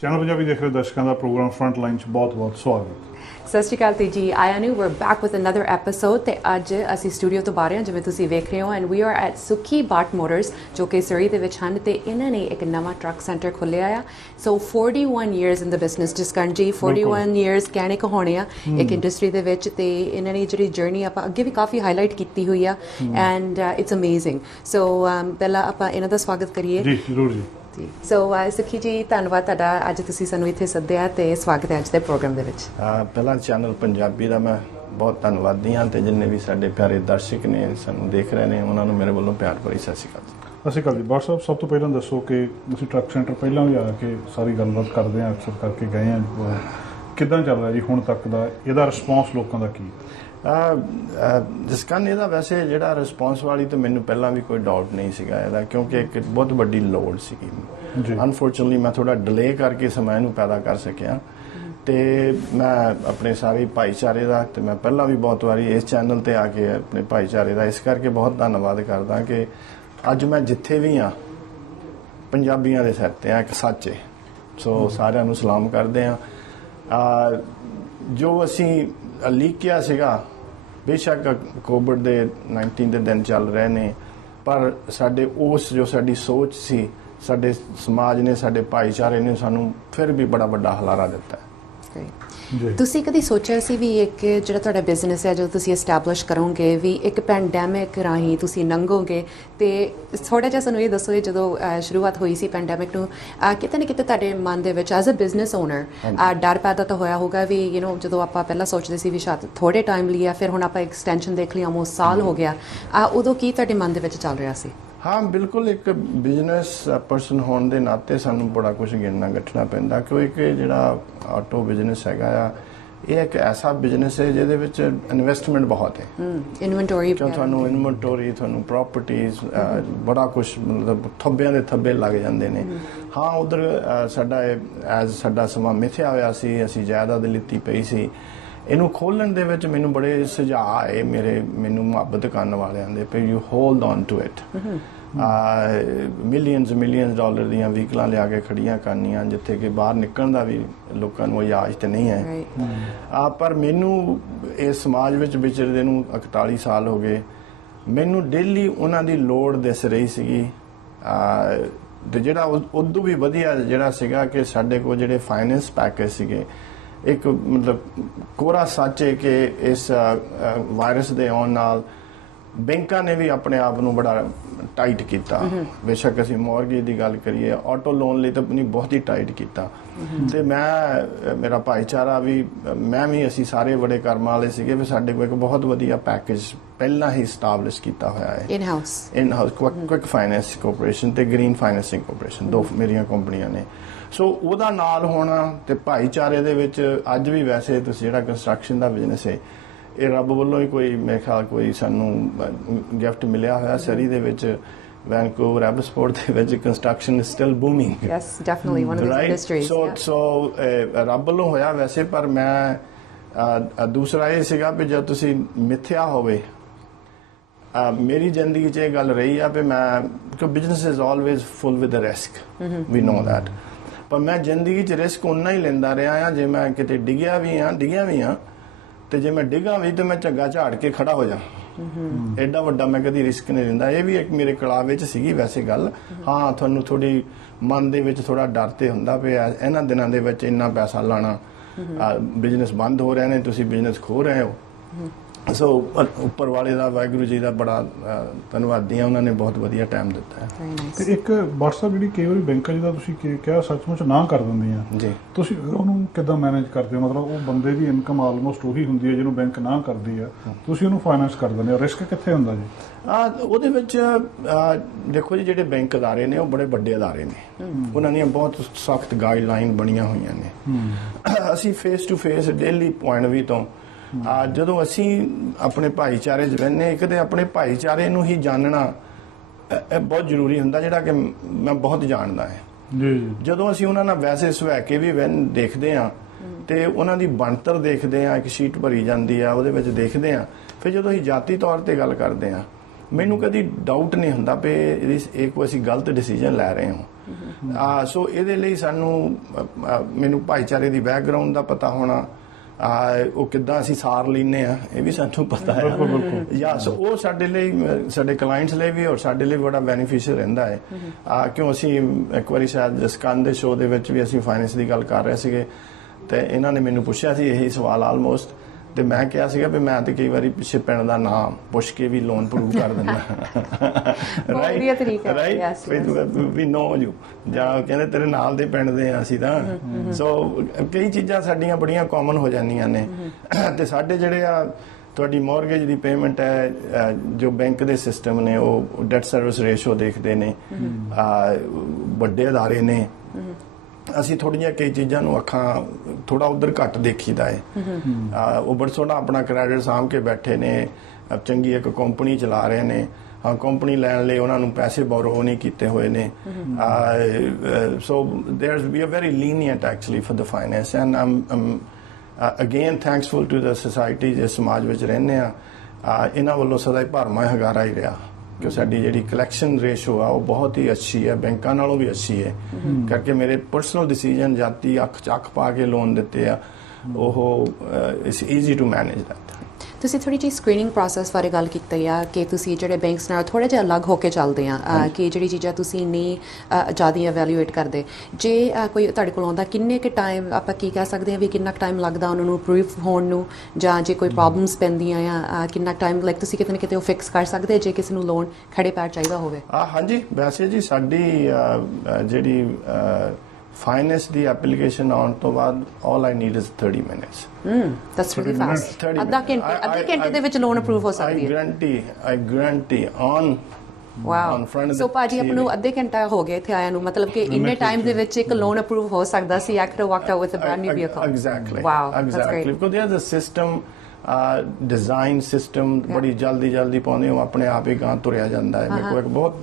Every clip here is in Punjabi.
ਚੈਨਲ ਪੰਜਾਬੀ ਦੇਖ ਰਹੇ ਦਰਸ਼ਕਾਂ ਦਾ ਪ੍ਰੋਗਰਾਮ ਫਰੰਟ ਲਾਈਨ 'ਚ ਬਹੁਤ-ਬਹੁਤ ਸਵਾਗਤ। ਸਤਿ ਸ਼੍ਰੀ ਅਕਾਲ ਤੇ ਜੀ ਆਇਆਂ ਨੂੰ we're back with another episode ਤੇ ਅੱਜ ਅਸੀਂ ਸਟੂਡੀਓ ਤੋਂ ਬਾਹਰ ਹਾਂ ਜਿਵੇਂ ਤੁਸੀਂ ਵੇਖ ਰਹੇ ਹੋ and we are at Sukhi Bath motors ਜੋ ਕਿ ਸਰੀ ਦੇ ਵਿੱਚ ਹਨ ਤੇ ਇਹਨਾਂ ਨੇ ਇੱਕ ਨਵਾਂ ਟਰੱਕ ਸੈਂਟਰ ਖੋਲ੍ਹਿਆ ਆ ਸੋ 41 years in the business Jaskaran ਜੀ 41 years ਕਹਿਣੇ ਕਹਾਉਣੇ ਆ ਇੱਕ ਇੰਡਸਟਰੀ ਦੇ ਵਿੱਚ ਤੇ ਇਹਨਾਂ ਨੇ ਜਿਹੜੀ ਜਰਨੀ ਆਪਾਂ ਅੱਗੇ ਵੀ ਕਾਫੀ ਹਾਈਲਾਈਟ ਕੀਤੀ ਹੋਈ ਆ and it's amazing so ਪਹਿਲਾਂ ਆਪਾਂ ਇਹਨਾਂ ਦਾ ਸਵਾਗਤ ਕਰੀਏ ਜੀ ਜ਼ਰੂਰ ਜੀ। ਸੋ ਸੁਖੀ ਜੀ ਧੰਨਵਾਦ ਤੁਹਾਡਾ ਅੱਜ ਤੁਸੀਂ ਸਾਨੂੰ ਇੱਥੇ ਸੱਦਿਆ ਤੇ ਸਵਾਗਤ ਹੈ ਅੱਜ ਦੇ ਪ੍ਰੋਗਰਾਮ ਦੇ ਵਿੱਚ। ਪਹਿਲਾਂ ਚੈਨਲ ਪੰਜਾਬੀ ਦਾ ਮੈਂ ਬਹੁਤ ਧੰਨਵਾਦੀ ਹਾਂ ਤੇ ਜਿੰਨੇ ਵੀ ਸਾਡੇ ਪਿਆਰੇ ਦਰਸ਼ਕ ਨੇ ਸਾਨੂੰ ਦੇਖ ਰਹੇ ਨੇ ਉਹਨਾਂ ਨੂੰ ਮੇਰੇ ਵੱਲੋਂ ਪਿਆਰ ਭਰੀ ਸਤਿ ਸ਼੍ਰੀ ਅਕਾਲ। ਸਤਿ ਸ਼੍ਰੀ ਅਕਾਲ ਜੀ। ਬਾਟ ਸਾਹਿਬ ਸਭ ਤੋਂ ਪਹਿਲਾਂ ਦੱਸੋ ਕਿ ਤੁਸੀਂ ਟਰੱਕ ਸੈਂਟਰ ਪਹਿਲਾਂ ਵੀ ਆ ਕੇ ਸਾਰੀ ਗੱਲਬਾਤ ਕਰਦੇ ਆ ਅਕਸਰ ਕਰਕੇ ਗਏ ਆ ਕਿੱਦਾਂ ਚੱਲ ਰਿਹਾ ਜੀ ਹੁਣ ਤੱਕ ਦਾ ਇਹਦਾ ਰਿਸਪੌਂਸ ਲੋਕਾਂ ਦਾ ਕੀ? ਜਸਕਰਨ ਇਹਦਾ ਵੈਸੇ ਜਿਹੜਾ ਰਿਸਪੌਂਸ ਵਾਲੀ ਤਾਂ ਮੈਨੂੰ ਪਹਿਲਾਂ ਵੀ ਕੋਈ ਡਾਊਟ ਨਹੀਂ ਸੀਗਾ ਇਹਦਾ ਕਿਉਂਕਿ ਇੱਕ ਬਹੁਤ ਵੱਡੀ ਲੋੜ ਸੀਗੀ। ਅਨਫੋਰਚੂਨਟਲੀ ਮੈਂ ਥੋੜਾ ਡਿਲੇ ਕਰਕੇ ਸਮਾਂ ਨੂੰ ਪੈਦਾ ਕਰ ਸਕਿਆ ਤੇ ਮੈਂ ਆਪਣੇ ਸਾਰੇ ਭਾਈਚਾਰੇ ਦਾ ਤੇ ਮੈਂ ਪਹਿਲਾਂ ਵੀ ਬਹੁਤ ਵਾਰੀ ਇਸ ਚੈਨਲ ਤੇ ਆ ਕੇ ਆਪਣੇ ਭਾਈਚਾਰੇ ਦਾ ਇਸ ਕਰਕੇ ਬਹੁਤ ਧੰਨਵਾਦ ਕਰਦਾ ਕਿ ਅੱਜ ਮੈਂ ਜਿੱਥੇ ਵੀ ਆ ਪੰਜਾਬੀਆਂ ਦੇ ਸਿਰ ਤੇ ਆ ਇੱਕ ਸੱਚ ਹੈ ਸੋ ਸਾਰਿਆਂ ਨੂੰ ਸਲਾਮ ਕਰਦੇ ਆ। ਜੋ ਅਸੀਂ ਲੀਕਿਆ ਸੀਗਾ ਬੇਸ਼ੱਕ ਕੋਵਿਡ ਦੇ 19 ਦੇ ਦਿਨ ਚੱਲ ਰਹੇ ਨੇ ਪਰ ਸਾਡੇ ਉਸ ਜੋ ਸਾਡੀ ਸੋਚ ਸੀ ਸਾਡੇ ਸਮਾਜ ਨੇ ਸਾਡੇ ਭਾਈਚਾਰੇ ਨੇ ਸਾਨੂੰ ਫਿਰ ਵੀ ਬੜਾ ਵੱਡਾ ਹਲਾਰਾ ਦਿੱਤਾ। ਤੁਸੀਂ ਕਦੀ ਸੋਚਿਆ ਸੀ ਵੀ ਇੱਕ ਜਿਹੜਾ ਤੁਹਾਡਾ ਬਿਜ਼ਨਸ ਹੈ ਜਦੋਂ ਤੁਸੀਂ ਐਸਟੈਬਲਿਸ਼ ਕਰੋਗੇ ਵੀ ਇੱਕ ਪੈਂਡੈਮਿਕ ਰਾਹੀਂ ਤੁਸੀਂ ਲੰਘੋਗੇ ਤੇ ਥੋੜਾ ਜਿਹਾ ਸਾਨੂੰ ਇਹ ਦੱਸੋ ਜਦੋਂ ਸ਼ੁਰੂਆਤ ਹੋਈ ਸੀ ਪੈਂਡੈਮਿਕ ਨੂੰ ਕਿਤੇ ਨਾ ਕਿਤੇ ਤੁਹਾਡੇ ਮਨ ਦੇ ਵਿੱਚ ਐਜ਼ ਅ ਬਿਜ਼ਨਸ ਓਨਰ ਡਰ ਪੈਦਾ ਤਾਂ ਹੋਇਆ ਹੋਗਾ ਵੀ ਜਦੋਂ ਆਪਾਂ ਪਹਿਲਾਂ ਸੋਚਦੇ ਸੀ ਵੀ ਸ਼ਾਇਦ ਥੋੜੇ ਟਾਈਮ ਲਈ ਆ ਫਿਰ ਹੁਣ ਆਪਾਂ ਐਕਸਟੈਂਸ਼ਨ ਦੇਖ ਲਈ ਆਲਮੋਸਟ ਸਾਲ ਹੋ ਗਿਆ ਉਦੋਂ ਕੀ ਤੁਹਾਡੇ ਮਨ ਦੇ ਵਿੱਚ ਚੱਲ ਰਿਹਾ ਸੀ? ਹਾਂ ਬਿਲਕੁਲ ਇੱਕ ਬਿਜ਼ਨਸ ਪਰਸਨ ਹੋਣ ਦੇ ਨਾਤੇ ਸਾਨੂੰ ਬੜਾ ਕੁਝ ਗਿਣਨਾ ਗੱਠਣਾ ਪੈਂਦਾ ਕਿਉਂਕਿ ਜਿਹੜਾ ਆਟੋ ਬਿਜ਼ਨਸ ਹੈਗਾ ਆ ਇਹ ਇੱਕ ਐਸਾ ਬਿਜ਼ਨਸ ਹੈ ਜਿਹਦੇ ਵਿੱਚ ਇਨਵੈਸਟਮੈਂਟ ਬਹੁਤ ਹੈ। ਇਨਵੈਂਟੋਰੀ ਤੁਹਾਨੂੰ ਇਨਵੈਂਟੋਰੀ ਤੁਹਾਨੂੰ ਪ੍ਰਾਪਰਟੀਜ਼ ਬੜਾ ਕੁਝ ਮਤਲਬ ਥੱਬਿਆਂ ਦੇ ਥੱਬੇ ਲੱਗ ਜਾਂਦੇ ਨੇ। ਹਾਂ ਉਧਰ ਸਾਡਾ ਐਜ਼ ਸਾਡਾ ਸਮਾਂ ਮਿਥਿਆ ਹੋਇਆ ਸੀ ਅਸੀਂ ਜਾਇਦਾਦ ਲਿੱਤੀ ਪਈ ਸੀ ਇਹਨੂੰ ਖੋਲਣ ਦੇ ਵਿੱਚ ਮੈਨੂੰ ਬੜੇ ਸੁਝਾਅ ਆਏ ਮੈਨੂੰ ਮੁਹੱਬਤ ਕਰਨ ਵਾਲਿਆਂ ਦੇ ਪਈ you hold on to it millions dollar ਦੀਆਂ ਵਹੀਕਲਾਂ ਲਿਆ ਕੇ ਖੜੀਆਂ ਕਰਨੀਆਂ ਜਿੱਥੇ ਕਿ ਬਾਹਰ ਨਿਕਲਣ ਦਾ ਵੀ ਲੋਕਾਂ ਨੂੰ ਇਜਾਜ਼ਤ ਨਹੀਂ ਹੈ। ਪਰ ਮੈਨੂੰ ਇਸ ਸਮਾਜ ਵਿੱਚ ਵਿਚਰਦੇ ਨੂੰ 41 ਸਾਲ ਹੋ ਗਏ ਮੈਨੂੰ ਡੇਲੀ ਉਹਨਾਂ ਦੀ ਲੋੜ ਦਿਸ ਰਹੀ ਸੀਗੀ ਤੇ ਜਿਹੜਾ ਉਦੋਂ ਵੀ ਵਧੀਆ ਜਿਹੜਾ ਸੀਗਾ ਕਿ ਸਾਡੇ ਕੋਲ ਜਿਹੜੇ ਫਾਈਨੈਂਸ ਪੈਕੇਜ ਸੀਗੇ ਇੱਕ ਮਤਲਬ ਕੋਰਾ ਸੱਚ ਹੈ ਕਿ ਇਸ ਵਾਇਰਸ ਦੇ ਆਉਣ ਨਾਲ ਬੈਂਕਾਂ ਨੇ ਵੀ ਆਪਣੇ ਆਪ ਨੂੰ ਬੜਾ ਟਾਈਟ ਕੀਤਾ। ਬੇਸ਼ੱਕ ਅਸੀਂ ਮੌਰਗੇਜ ਦੀ ਗੱਲ ਕਰੀਏ ਆਟੋ ਲੋਨ ਲਈ ਤਾਂ ਆਪਣੀ ਬਹੁਤ ਹੀ ਟਾਈਟ ਕੀਤਾ ਤੇ ਮੇਰਾ ਭਾਈਚਾਰਾ ਵੀ ਮੈਂ ਵੀ ਅਸੀਂ ਸਾਰੇ ਬੜੇ ਕਰਮਾਂ ਵਾਲੇ ਸੀਗੇ ਵੀ ਸਾਡੇ ਕੋਲ ਇੱਕ ਬਹੁਤ ਵਧੀਆ ਪੈਕੇਜ ਪਹਿਲਾਂ ਹੀ ਸਟੈਬਲਿਸ਼ ਕੀਤਾ ਹੋਇਆ ਹੈ in house quick finance corporation ਤੇ ਗ੍ਰੀਨ ਫਾਈਨੈਂਸਿੰਗ ਕਾਰਪੋਰੇਸ਼ਨ ਦੋ ਮੇਰੀਆਂ ਕੰਪਨੀਆਂ ਨੇ। ਸੋ ਉਹਦਾ ਨਾਲ ਹੋਣਾ ਤੇ ਭਾਈਚਾਰੇ ਦੇ ਵਿੱਚ ਅੱਜ ਵੀ ਵੈਸੇ ਤੁਸੀਂ ਜਿਹੜਾ ਕੰਸਟਰਕਸ਼ਨ ਦਾ ਬਿਜ਼ਨਸ ਹੈ ਇਹ ਰੱਬ ਵੱਲੋਂ ਹੀ ਕੋਈ ਮੇਰੇ ਖਿਆਲ ਕੋਈ ਸਾਨੂੰ ਗਿਫਟ ਮਿਲਿਆ ਹੋਇਆ ਸਰੀ ਦੇ ਵਿੱਚ ਵੈਨਕੂਵਰ ਐਬਸਪੋਰਟ ਦੇ ਵਿੱਚ construction is still booming. Yes definitely one of the industries so ਰੱਬ ਵੱਲੋਂ ਹੋਇਆ ਵੈਸੇ ਪਰ ਮੈਂ ਦੂਸਰਾ ਇਹ ਸੀਗਾ ਵੀ ਜਦ ਤੁਸੀਂ ਮਿਥਿਆ ਹੋਵੇ ਮੇਰੀ ਜ਼ਿੰਦਗੀ 'ਚ ਇਹ ਗੱਲ ਰਹੀ ਆ ਵੀ ਮੈਂ ਕਿ business is always full with risk we know that ਪਰ ਮੈਂ ਜ਼ਿੰਦਗੀ 'ਚ ਰਿਸਕ ਉਨਾ ਹੀ ਲੈਂਦਾ ਰਿਹਾ ਆ ਜੇ ਮੈਂ ਕਿਤੇ ਡਿੱਗਿਆ ਵੀ ਆ ਤੇ ਜੇ ਮੈਂ ਡਿੱਗਾ ਵੀ ਤੇ ਮੈਂ ਝੱਗਾ ਝਾੜ ਕੇ ਖੜਾ ਹੋ ਜਾ ਐਡਾ ਵੱਡਾ ਮੈਂ ਕਦੀ ਰਿਸਕ ਨਹੀਂ ਲੈਂਦਾ। ਇਹ ਵੀ ਇੱਕ ਮੇਰੇ ਕਲਾ ਵਿੱਚ ਸੀਗੀ ਵੈਸੇ ਗੱਲ। ਹਾਂ ਤੁਹਾਨੂੰ ਥੋੜੀ ਮਨ ਦੇ ਵਿੱਚ ਥੋੜਾ ਡਰ ਤੇ ਹੁੰਦਾ ਵੀ ਇਹਨਾਂ ਦਿਨਾਂ ਦੇ ਵਿੱਚ ਇੰਨਾ ਪੈਸਾ ਲਾਣਾ ਬਿਜ਼ਨਸ ਬੰਦ ਹੋ ਰਹੇ ਨੇ ਤੁਸੀਂ ਬਿਜ਼ਨਸ ਖੋ ਰਹੇ ਹੋ। ਸੋ ਉੱਪਰ ਵਾਲੇ ਦਾ ਵਾਹਿਗੁਰੂ ਜੀ ਦਾ ਬੜਾ ਧੰਨਵਾਦੀ ਆ ਉਹਨਾਂ ਨੇ ਬਹੁਤ ਵਧੀਆ ਟਾਈਮ ਦਿੱਤਾ ਹੈ। ਤੇ ਇੱਕ WhatsApp ਜਿਹੜੀ ਕਈ ਵਾਰੀ ਬੈਂਕਾਂ ਜਿਹਦਾ ਤੁਸੀਂ ਕਿਹਾ ਸੱਚਮੁੱਚ ਨਾ ਕਰ ਦਿੰਦੀਆਂ ਜੀ ਤੁਸੀਂ ਉਹਨੂੰ ਕਿੱਦਾਂ ਮੈਨੇਜ ਕਰਦੇ ਹੋ? ਮਤਲਬ ਉਹ ਬੰਦੇ ਦੀ ਇਨਕਮ ਆਲਮੋਸਟ ਉਹੀ ਹੁੰਦੀ ਹੈ ਜਿਹਨੂੰ ਬੈਂਕ ਨਾ ਕਰਦੀ ਆ ਤੁਸੀਂ ਉਹਨੂੰ ਫਾਈਨੈਂਸ ਕਰ ਦਿੰਦੇ ਹੋ ਰਿਸਕ ਕਿੱਥੇ ਹੁੰਦਾ ਜੀ? ਉਹਦੇ ਵਿੱਚ ਦੇਖੋ ਜੀ ਜਿਹੜੇ ਬੈਂਕ ਅਦਾਰੇ ਨੇ ਉਹ ਬੜੇ ਵੱਡੇ ਅਦਾਰੇ ਨੇ ਉਹਨਾਂ ਦੀਆਂ ਬਹੁਤ ਸਖਤ ਗਾਈਡਲਾਈਨ ਬਣੀਆਂ ਹੋਈਆਂ ਨੇ। ਅਸੀਂ face to face daily point ਵੀ ਤੋਂ ਜਦੋਂ ਅਸੀਂ ਆਪਣੇ ਭਾਈਚਾਰੇ 'ਚ ਰਹਿੰਦੇ ਇੱਕ ਤੇ ਆਪਣੇ ਭਾਈਚਾਰੇ ਨੂੰ ਹੀ ਜਾਣਨਾ ਬਹੁਤ ਜ਼ਰੂਰੀ ਹੁੰਦਾ ਜਿਹੜਾ ਕਿ ਮੈਂ ਬਹੁਤ ਜਾਣਦਾ ਹੈ। ਜਦੋਂ ਅਸੀਂ ਉਹਨਾਂ ਨਾਲ ਵੈਸੇ ਸੁਭਾਅ ਕੇ ਵੀ ਦੇਖਦੇ ਹਾਂ ਤੇ ਉਹਨਾਂ ਦੀ ਬਣਤਰ ਦੇਖਦੇ ਹਾਂ ਇੱਕ ਸ਼ੀਟ ਭਰੀ ਜਾਂਦੀ ਆ ਉਹਦੇ ਵਿੱਚ ਦੇਖਦੇ ਹਾਂ ਫਿਰ ਜਦੋਂ ਅਸੀਂ ਜਾਤੀ ਤੌਰ ਤੇ ਗੱਲ ਕਰਦੇ ਹਾਂ ਮੈਨੂੰ ਕਦੀ ਡਾਊਟ ਨਹੀਂ ਹੁੰਦਾ ਵੀ ਇਹ ਕੋਈ ਅਸੀਂ ਗਲਤ ਡਿਸੀਜਨ ਲੈ ਰਹੇ ਹਾਂ ਸੋ ਇਹਦੇ ਲਈ ਸਾਨੂੰ ਮੈਨੂੰ ਭਾਈਚਾਰੇ ਦੀ ਬੈਕਗ੍ਰਾਉਂਡ ਦਾ ਪਤਾ ਹੋਣਾ, ਉਹ ਕਿੱਦਾਂ ਅਸੀਂ ਸਾਰ ਲੈਂਦੇ ਆ ਇਹ ਵੀ ਸਾਨੂੰ ਪਤਾ ਹੈ ਜਾਂ ਸੋ ਉਹ ਸਾਡੇ ਲਈ, ਸਾਡੇ ਕਲਾਇੰਟਸ ਲਈ ਵੀ ਔਰ ਸਾਡੇ ਲਈ ਬੜਾ ਬੈਨੀਫੀਸ਼ੀਅਲ ਰਹਿੰਦਾ ਹੈ। ਕਿਉਂ ਅਸੀਂ ਇੱਕ ਵਾਰੀ ਸ਼ਾਇਦ ਜਸਕੰਨ ਦੇ ਸ਼ੋਅ ਦੇ ਵਿੱਚ ਵੀ ਅਸੀਂ ਫਾਈਨੈਂਸ ਦੀ ਗੱਲ ਕਰ ਰਹੇ ਸੀਗੇ ਤੇ ਇਹਨਾਂ ਨੇ ਮੈਨੂੰ ਪੁੱਛਿਆ ਸੀ ਇਹੀ ਸਵਾਲ ਆਲਮੋਸਟ, ਤੇ ਮੈਂ ਕਿਹਾ ਸੀਗਾ ਵੀ ਮੈਂ ਤੇ ਕਈ ਵਾਰੀ ਪਿੱਛੇ ਪਿੰਡ ਦਾ ਨਾਮ ਪੁੱਛ ਕੇ ਵੀ ਲੋਨ ਅਪਰੂਵ ਕਰ ਦਿੰਦਾ। ਰਾਈਟ, ਵੀ ਨੋ ਯੂ, ਜਾਂ ਕਹਿੰਦੇ ਤੇਰੇ ਨਾਲ ਦੇ ਪਿੰਡ ਦੇ ਆ ਅਸੀਂ ਤਾਂ। ਸੋ ਕਈ ਚੀਜ਼ਾਂ ਸਾਡੀਆਂ ਬੜੀਆਂ ਕਾਮਨ ਹੋ ਜਾਂਦੀਆਂ ਨੇ। ਤੇ ਸਾਡੇ ਜਿਹੜੇ ਆ ਤੁਹਾਡੀ ਮੌਰਗੇਜ ਦੀ ਪੇਮੈਂਟ ਹੈ, ਜੋ ਬੈਂਕ ਦੇ ਸਿਸਟਮ ਨੇ ਉਹ ਡੈਟ ਸਰਵਿਸ ਰੇਸ਼ੋ ਦੇਖਦੇ ਨੇ, ਵੱਡੇ ਅਦਾਰੇ ਨੇ। ਅਸੀਂ ਥੋੜੀਆਂ ਕਈ ਚੀਜ਼ਾਂ ਨੂੰ ਅੱਖਾਂ ਥੋੜਾ ਉਧਰ ਘੱਟ ਦੇਖੀਦਾ ਹੈ। ਉਹ ਬੜਾ ਸੋਹਣਾ ਆਪਣਾ ਕ੍ਰੈਡਿਟ ਸਾਂਭ ਕੇ ਬੈਠੇ ਨੇ, ਚੰਗੀ ਇੱਕ ਕੰਪਨੀ ਚਲਾ ਰਹੇ ਨੇ। ਕੰਪਨੀ ਲੈਣ ਲਈ ਉਹਨਾਂ ਨੂੰ ਪੈਸੇ ਬੋਰੋ ਨਹੀਂ ਕੀਤੇ ਹੋਏ ਨੇ। So we are very lenient actually for the finance and I'm again thankful to the society ਜਿਸ ਸਮਾਜ ਵਿੱਚ ਰਹਿੰਦੇ ਆ। ਇਹਨਾਂ ਵੱਲੋਂ ਸਦਾ ਹੀ ਭਰਮਾ ਹੰਗਾਰਾ ਹੀ ਰਿਹਾ ਕਿ ਸਾਡੀ ਜਿਹੜੀ ਕਲੈਕਸ਼ਨ ਰੇਸ਼ੋ ਆ ਉਹ ਬਹੁਤ ਹੀ ਅੱਛੀ ਹੈ, ਬੈਂਕਾਂ ਨਾਲੋਂ ਵੀ ਅੱਛੀ ਹੈ। ਕਰਕੇ ਮੇਰੇ ਪਰਸਨਲ ਡਿਸੀਜਨ ਜਾਤੀ ਅੱਖ ਚ ਅੱਖ ਪਾ ਕੇ ਲੋਨ ਦਿੱਤੇ ਆ, ਉਹ it's easy to manage that. ਤੁਸੀਂ ਥੋੜੀ ਜਿਹੀ ਸਕਰੀਨਿੰਗ ਪ੍ਰੋਸੈਸ ਬਾਰੇ ਗੱਲ ਕੀਤੀ ਆ ਕਿ ਤੁਸੀਂ ਜਿਹੜੇ ਬੈਂਕਸ ਨਾਲ ਥੋੜਾ ਜਿਹਾ ਅਲੱਗ ਹੋ ਕੇ ਚੱਲਦੇ ਆ, ਕਿ ਜਿਹੜੀ ਚੀਜ਼ਾਂ ਤੁਸੀਂ ਨਹੀਂ ਜ਼ਿਆਦਾ ਇਵੈਲੂਏਟ ਕਰਦੇ। ਜੇ ਕੋਈ ਤੁਹਾਡੇ ਕੋਲ ਆਉਂਦਾ, ਕਿੰਨੇ ਕੁ ਟਾਈਮ ਆਪਾਂ ਕੀ ਕਹਿ ਸਕਦੇ ਹਾਂ ਵੀ ਕਿੰਨਾ ਕੁ ਟਾਈਮ ਲੱਗਦਾ ਉਹਨਾਂ ਨੂੰ ਅਪਰੂਵ ਹੋਣ ਨੂੰ, ਜਾਂ ਜੇ ਕੋਈ ਪ੍ਰੋਬਲਮਸ ਪੈਂਦੀਆਂ ਆ ਕਿੰਨਾ ਟਾਈਮ ਲਾਈਕ ਤੁਸੀਂ ਕਿਤੇ ਨਾ ਕਿਤੇ ਉਹ ਫਿਕਸ ਕਰ ਸਕਦੇ ਜੇ ਕਿਸੇ ਨੂੰ ਲੋਨ ਖੜੇ ਪੈਰ ਚਾਹੀਦਾ ਹੋਵੇ? ਹਾਂਜੀ, ਵੈਸੇ ਜੀ ਸਾਡੀ ਜਿਹੜੀ ਫਾਈਨੈਂਸ ਦੀ ਐਪਲੀਕੇਸ਼ਨ ਆਉਣ ਤੋਂ ਬਾਅਦ all I need is 30 minutes. That's really fast. ਅੱਧੇ ਘੰਟੇ ਦੇ ਵਿੱਚ ਲੋਨ ਅਪਰੂਵ ਹੋ ਸਕਦੀ ਹੈ। I guarantee on wow. So ਭਾਜੀ ਆਪ ਨੂੰ ਅੱਧੇ ਘੰਟਾ ਹੋ ਗਿਆ ਇੱਥੇ ਆਇਆ ਨੂੰ, ਮਤਲਬ ਕਿ ਇੰਨੇ ਟਾਈਮ ਦੇ ਵਿੱਚ ਇੱਕ ਲੋਨ ਅਪਰੂਵ ਹੋ ਸਕਦਾ ਸੀ। I could have walked out with a brand new vehicle. Exactly. Wow, that's exactly. great. Because there's a system, design system बड़ी जल्दी पाਉਂਦੇ ਹੋ, ਆਪਣੇ ਆਪ ਹੀ ਗਾਂ ਤੁਰਿਆ ਜਾਂਦਾ ਹੈ। ਮੇਰੇ ਕੋਲ ਇੱਕ ਬਹੁਤ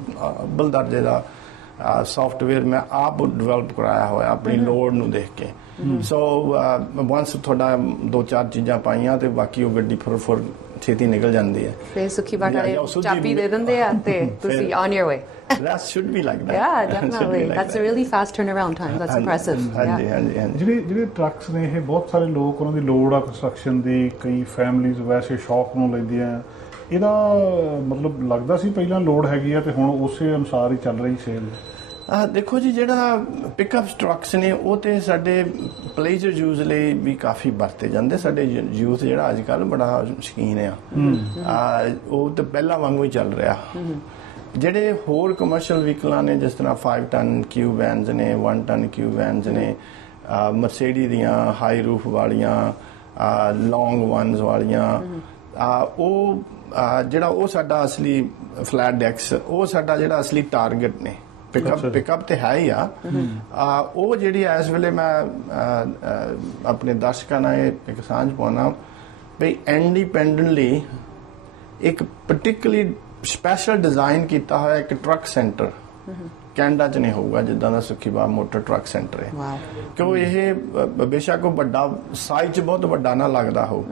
ਅੱਵਲ ਦਰਜੇ ਦਾ ਸੌਫਟਵੇਅਰ ਮੈਂ ਆਪ ਡਿਵੈਲਪ ਕਰਾਇਆ ਹੋਇਆ ਆਪਣੀ ਲੋੜ ਨੂੰ ਦੇਖ ਕੇ। ਸੋ ਵਾਂਸ ਤੁਹਾਡਾ 2-4 ਚੀਜ਼ਾਂ ਪਾਈਆਂ ਤੇ ਬਾਕੀ ਉਹ ਗੱਡੀ ਫੁਰ ਛੇਤੀ ਨਿਕਲ ਜਾਂਦੀ ਹੈ। ਫਿਰ ਸੁੱਖੀ ਬਾਟ ਵਾਲੇ ਚਾਬੀ ਦੇ ਦਿੰਦੇ ਆ ਤੇ ਤੁਸੀਂ on your way. That should be like that. Yeah, definitely. That's a really fast turnaround time. That's impressive. ਹਾਂਜੀ। ਜਿਹੜੇ ਟਰੱਕਸ ਨੇ ਇਹ ਬਹੁਤ ਸਾਰੇ ਲੋਕ ਉਹਨਾਂ ਦੀ ਲੋੜ ਆ ਕੰਸਟਰਕਸ਼ਨ ਦੀ, ਕਈ ਫੈਮਲੀਜ਼ ਵੈਸੇ ਸ਼ੌਕ ਨੂੰ ਲੈਂਦੀਆਂ। ਇਹਦਾ ਮਤਲਬ ਲੱਗਦਾ ਸੀ ਪਹਿਲਾਂ ਲੋੜ ਹੈਗੀ ਆ ਤੇ ਹੁਣ ਉਸੇ ਅਨੁਸਾਰ ਹੀ ਚੱਲ ਰਹੀ ਸੇਲ। ਦੇਖੋ ਜੀ, ਜਿਹੜਾ ਪਿਕਅਪ ਟਰੱਕਸ ਨੇ ਉਹ ਤੇ ਸਾਡੇ ਪਲੇਜਰ ਯੂਜ਼ ਲਈ ਵੀ ਕਾਫੀ ਵਰਤੇ ਜਾਂਦੇ। ਸਾਡੇ ਯੂਥ ਜਿਹੜਾ ਅੱਜ ਕੱਲ ਬੜਾ ਸ਼ੌਕੀਨ ਆ, ਉਹ ਤੇ ਪਹਿਲਾਂ ਵਾਂਗੂ ਹੀ ਚੱਲ ਰਿਹਾ। ਜਿਹੜੇ ਹੋਰ ਕਮਰਸ਼ੀਅਲ ਵਹੀਕਲਾਂ ਨੇ ਜਿਸ ਤਰ੍ਹਾਂ 5 ਟਨ ਕਿਊ ਵੈਨਸ ਨੇ, 1 ਟਨ ਕਿਊ ਵੈਨਸ ਨੇ, ਮਰਸੀਡੀ ਦੀਆਂ ਹਾਈ ਰੂਫ ਵਾਲੀਆਂ, ਲੌਂਗ ਵਨਸ ਵਾਲੀਆਂ, ਉਹ ਜਿਹੜਾ ਉਹ ਸਾਡਾ ਅਸਲੀ ਫਲੈਟ ਡੈਕਸ, ਉਹ ਸਾਡਾ ਜਿਹੜਾ ਅਸਲੀ ਟਾਰਗੇਟ ਨੇ। ਪਿਕਅਪ ਤੇ ਹੈ ਹੀ ਆ। ਉਹ ਜਿਹੜੀ ਇਸ ਵੇਲੇ ਮੈਂ ਆਪਣੇ ਦਰਸ਼ਕਾਂ ਨਾਲ ਇੱਕ ਸਾਂਝ ਪਾਉਣਾ ਵੀ ਇੰਡੀਪੈਂਡੈਂਟਲੀ ਇੱਕ ਪਾਰਟਿਕੂਲਰਲੀ ਸਪੈਸ਼ਲ ਡਿਜ਼ਾਈਨ ਕੀਤਾ ਹੋਇਆ ਇੱਕ ਟਰੱਕ ਸੈਂਟਰ ਕੈਨੇਡਾ 'ਚ ਨਹੀਂ ਹੋਊਗਾ ਜਿੱਦਾਂ ਦਾ ਸੁਖੀਬਾਗ ਮੋਟਰ ਟਰੱਕ ਸੈਂਟਰ ਹੈ। ਕਿਉਂ ਇਹ ਬੇਸ਼ੱਕ ਉਹ ਵੱਡਾ ਸਾਈਜ਼ 'ਚ ਬਹੁਤ ਵੱਡਾ ਨਾ ਲੱਗਦਾ ਹੋ,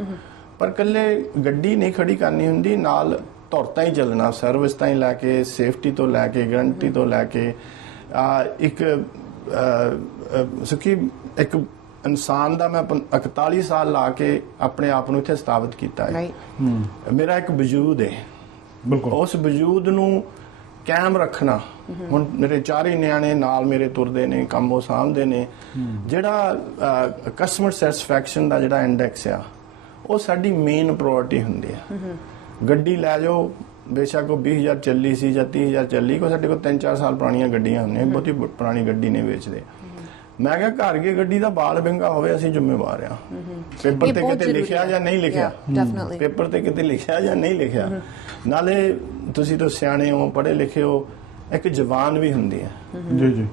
ਪਰ ਇਕੱਲੇ ਗੱਡੀ ਨਹੀਂ ਖੜੀ ਕਰਨੀ ਹੁੰਦੀ, ਨਾਲ ਧੁਰ ਤਾਂ ਹੀ ਚੱਲਣਾ, ਸਰਵਿਸ ਤਾਂ ਹੀ ਲੈ ਕੇ, ਸੇਫਟੀ ਤੋਂ ਲੈ ਕੇ, ਗਰੰਟੀ ਤੋਂ ਲੈ ਕੇ। ਇੱਕ ਸੁਖੀ ਇੱਕ ਇਨਸਾਨ ਦਾ ਮੈਂ 41 ਸਾਲ ਲਾ ਕੇ ਆਪਣੇ ਆਪ ਨੂੰ ਇੱਥੇ ਸਥਾਪਿਤ ਕੀਤਾ ਹੈ। ਮੇਰਾ ਇੱਕ ਵਜੂਦ ਹੈ, ਉਸ ਵਜੂਦ ਨੂੰ ਕਾਇਮ ਰੱਖਣਾ। ਹੁਣ ਮੇਰੇ 4 ਹੀ ਨਿਆਣੇ ਨਾਲ ਮੇਰੇ ਤੁਰਦੇ ਨੇ, ਕੰਮ ਉਹ ਸਾਂਭਦੇ ਨੇ। ਜਿਹੜਾ ਕਸਟਮਰ ਸੈਟੀਸਫੈਕਸ਼ਨ ਦਾ ਜਿਹੜਾ ਇੰਡੈਕਸ ਆ, ਉਹ ਸਾਡੀ ਮੇਨ ਪ੍ਰਾਇੋਰਟੀ ਹੁੰਦੀ ਆ। ਗੱਡੀ ਲੈ ਜਾਓ, ਬੇਸ਼ੱਕ ਉਹ 20,000 ਚੱਲੀ ਸੀ ਜਾਂ 30,000 ਚੱਲੀ, ਕੋਈ ਸਾਡੇ ਕੋਲ 3-4 ਸਾਲ ਪੁਰਾਣੀਆਂ ਗੱਡੀਆਂ ਹੁੰਦੀਆਂ, ਬਹੁਤੀ ਪੁਰਾਣੀ ਗੱਡੀ ਨਹੀਂ ਵੇਚਦੇ। ਮੈਂ ਕਿਹਾ ਘਰ ਦੀ ਗੱਡੀ ਦਾ ਬਾਲ ਵਿੰਗਾ ਹੋਵੇ, ਅਸੀਂ ਜ਼ਿੰਮੇਵਾਰ ਆ। ਪੇਪਰ ਤੇ ਕਿਤੇ ਲਿਖਿਆ ਜਾਂ ਨਹੀਂ ਲਿਖਿਆ, ਪੇਪਰ ਤੇ ਕਿਤੇ ਲਿਖਿਆ ਜਾਂ ਨਹੀਂ ਲਿਖਿਆ। ਨਾਲੇ ਤੁਸੀਂ ਤਾਂ ਸਿਆਣੇ ਹੋ, ਪੜ੍ਹੇ ਲਿਖੇ ਹੋ, ਇੱਕ ਜ਼ਬਾਨ ਵੀ ਹੁੰਦੀ ਹੈ। ਜੀ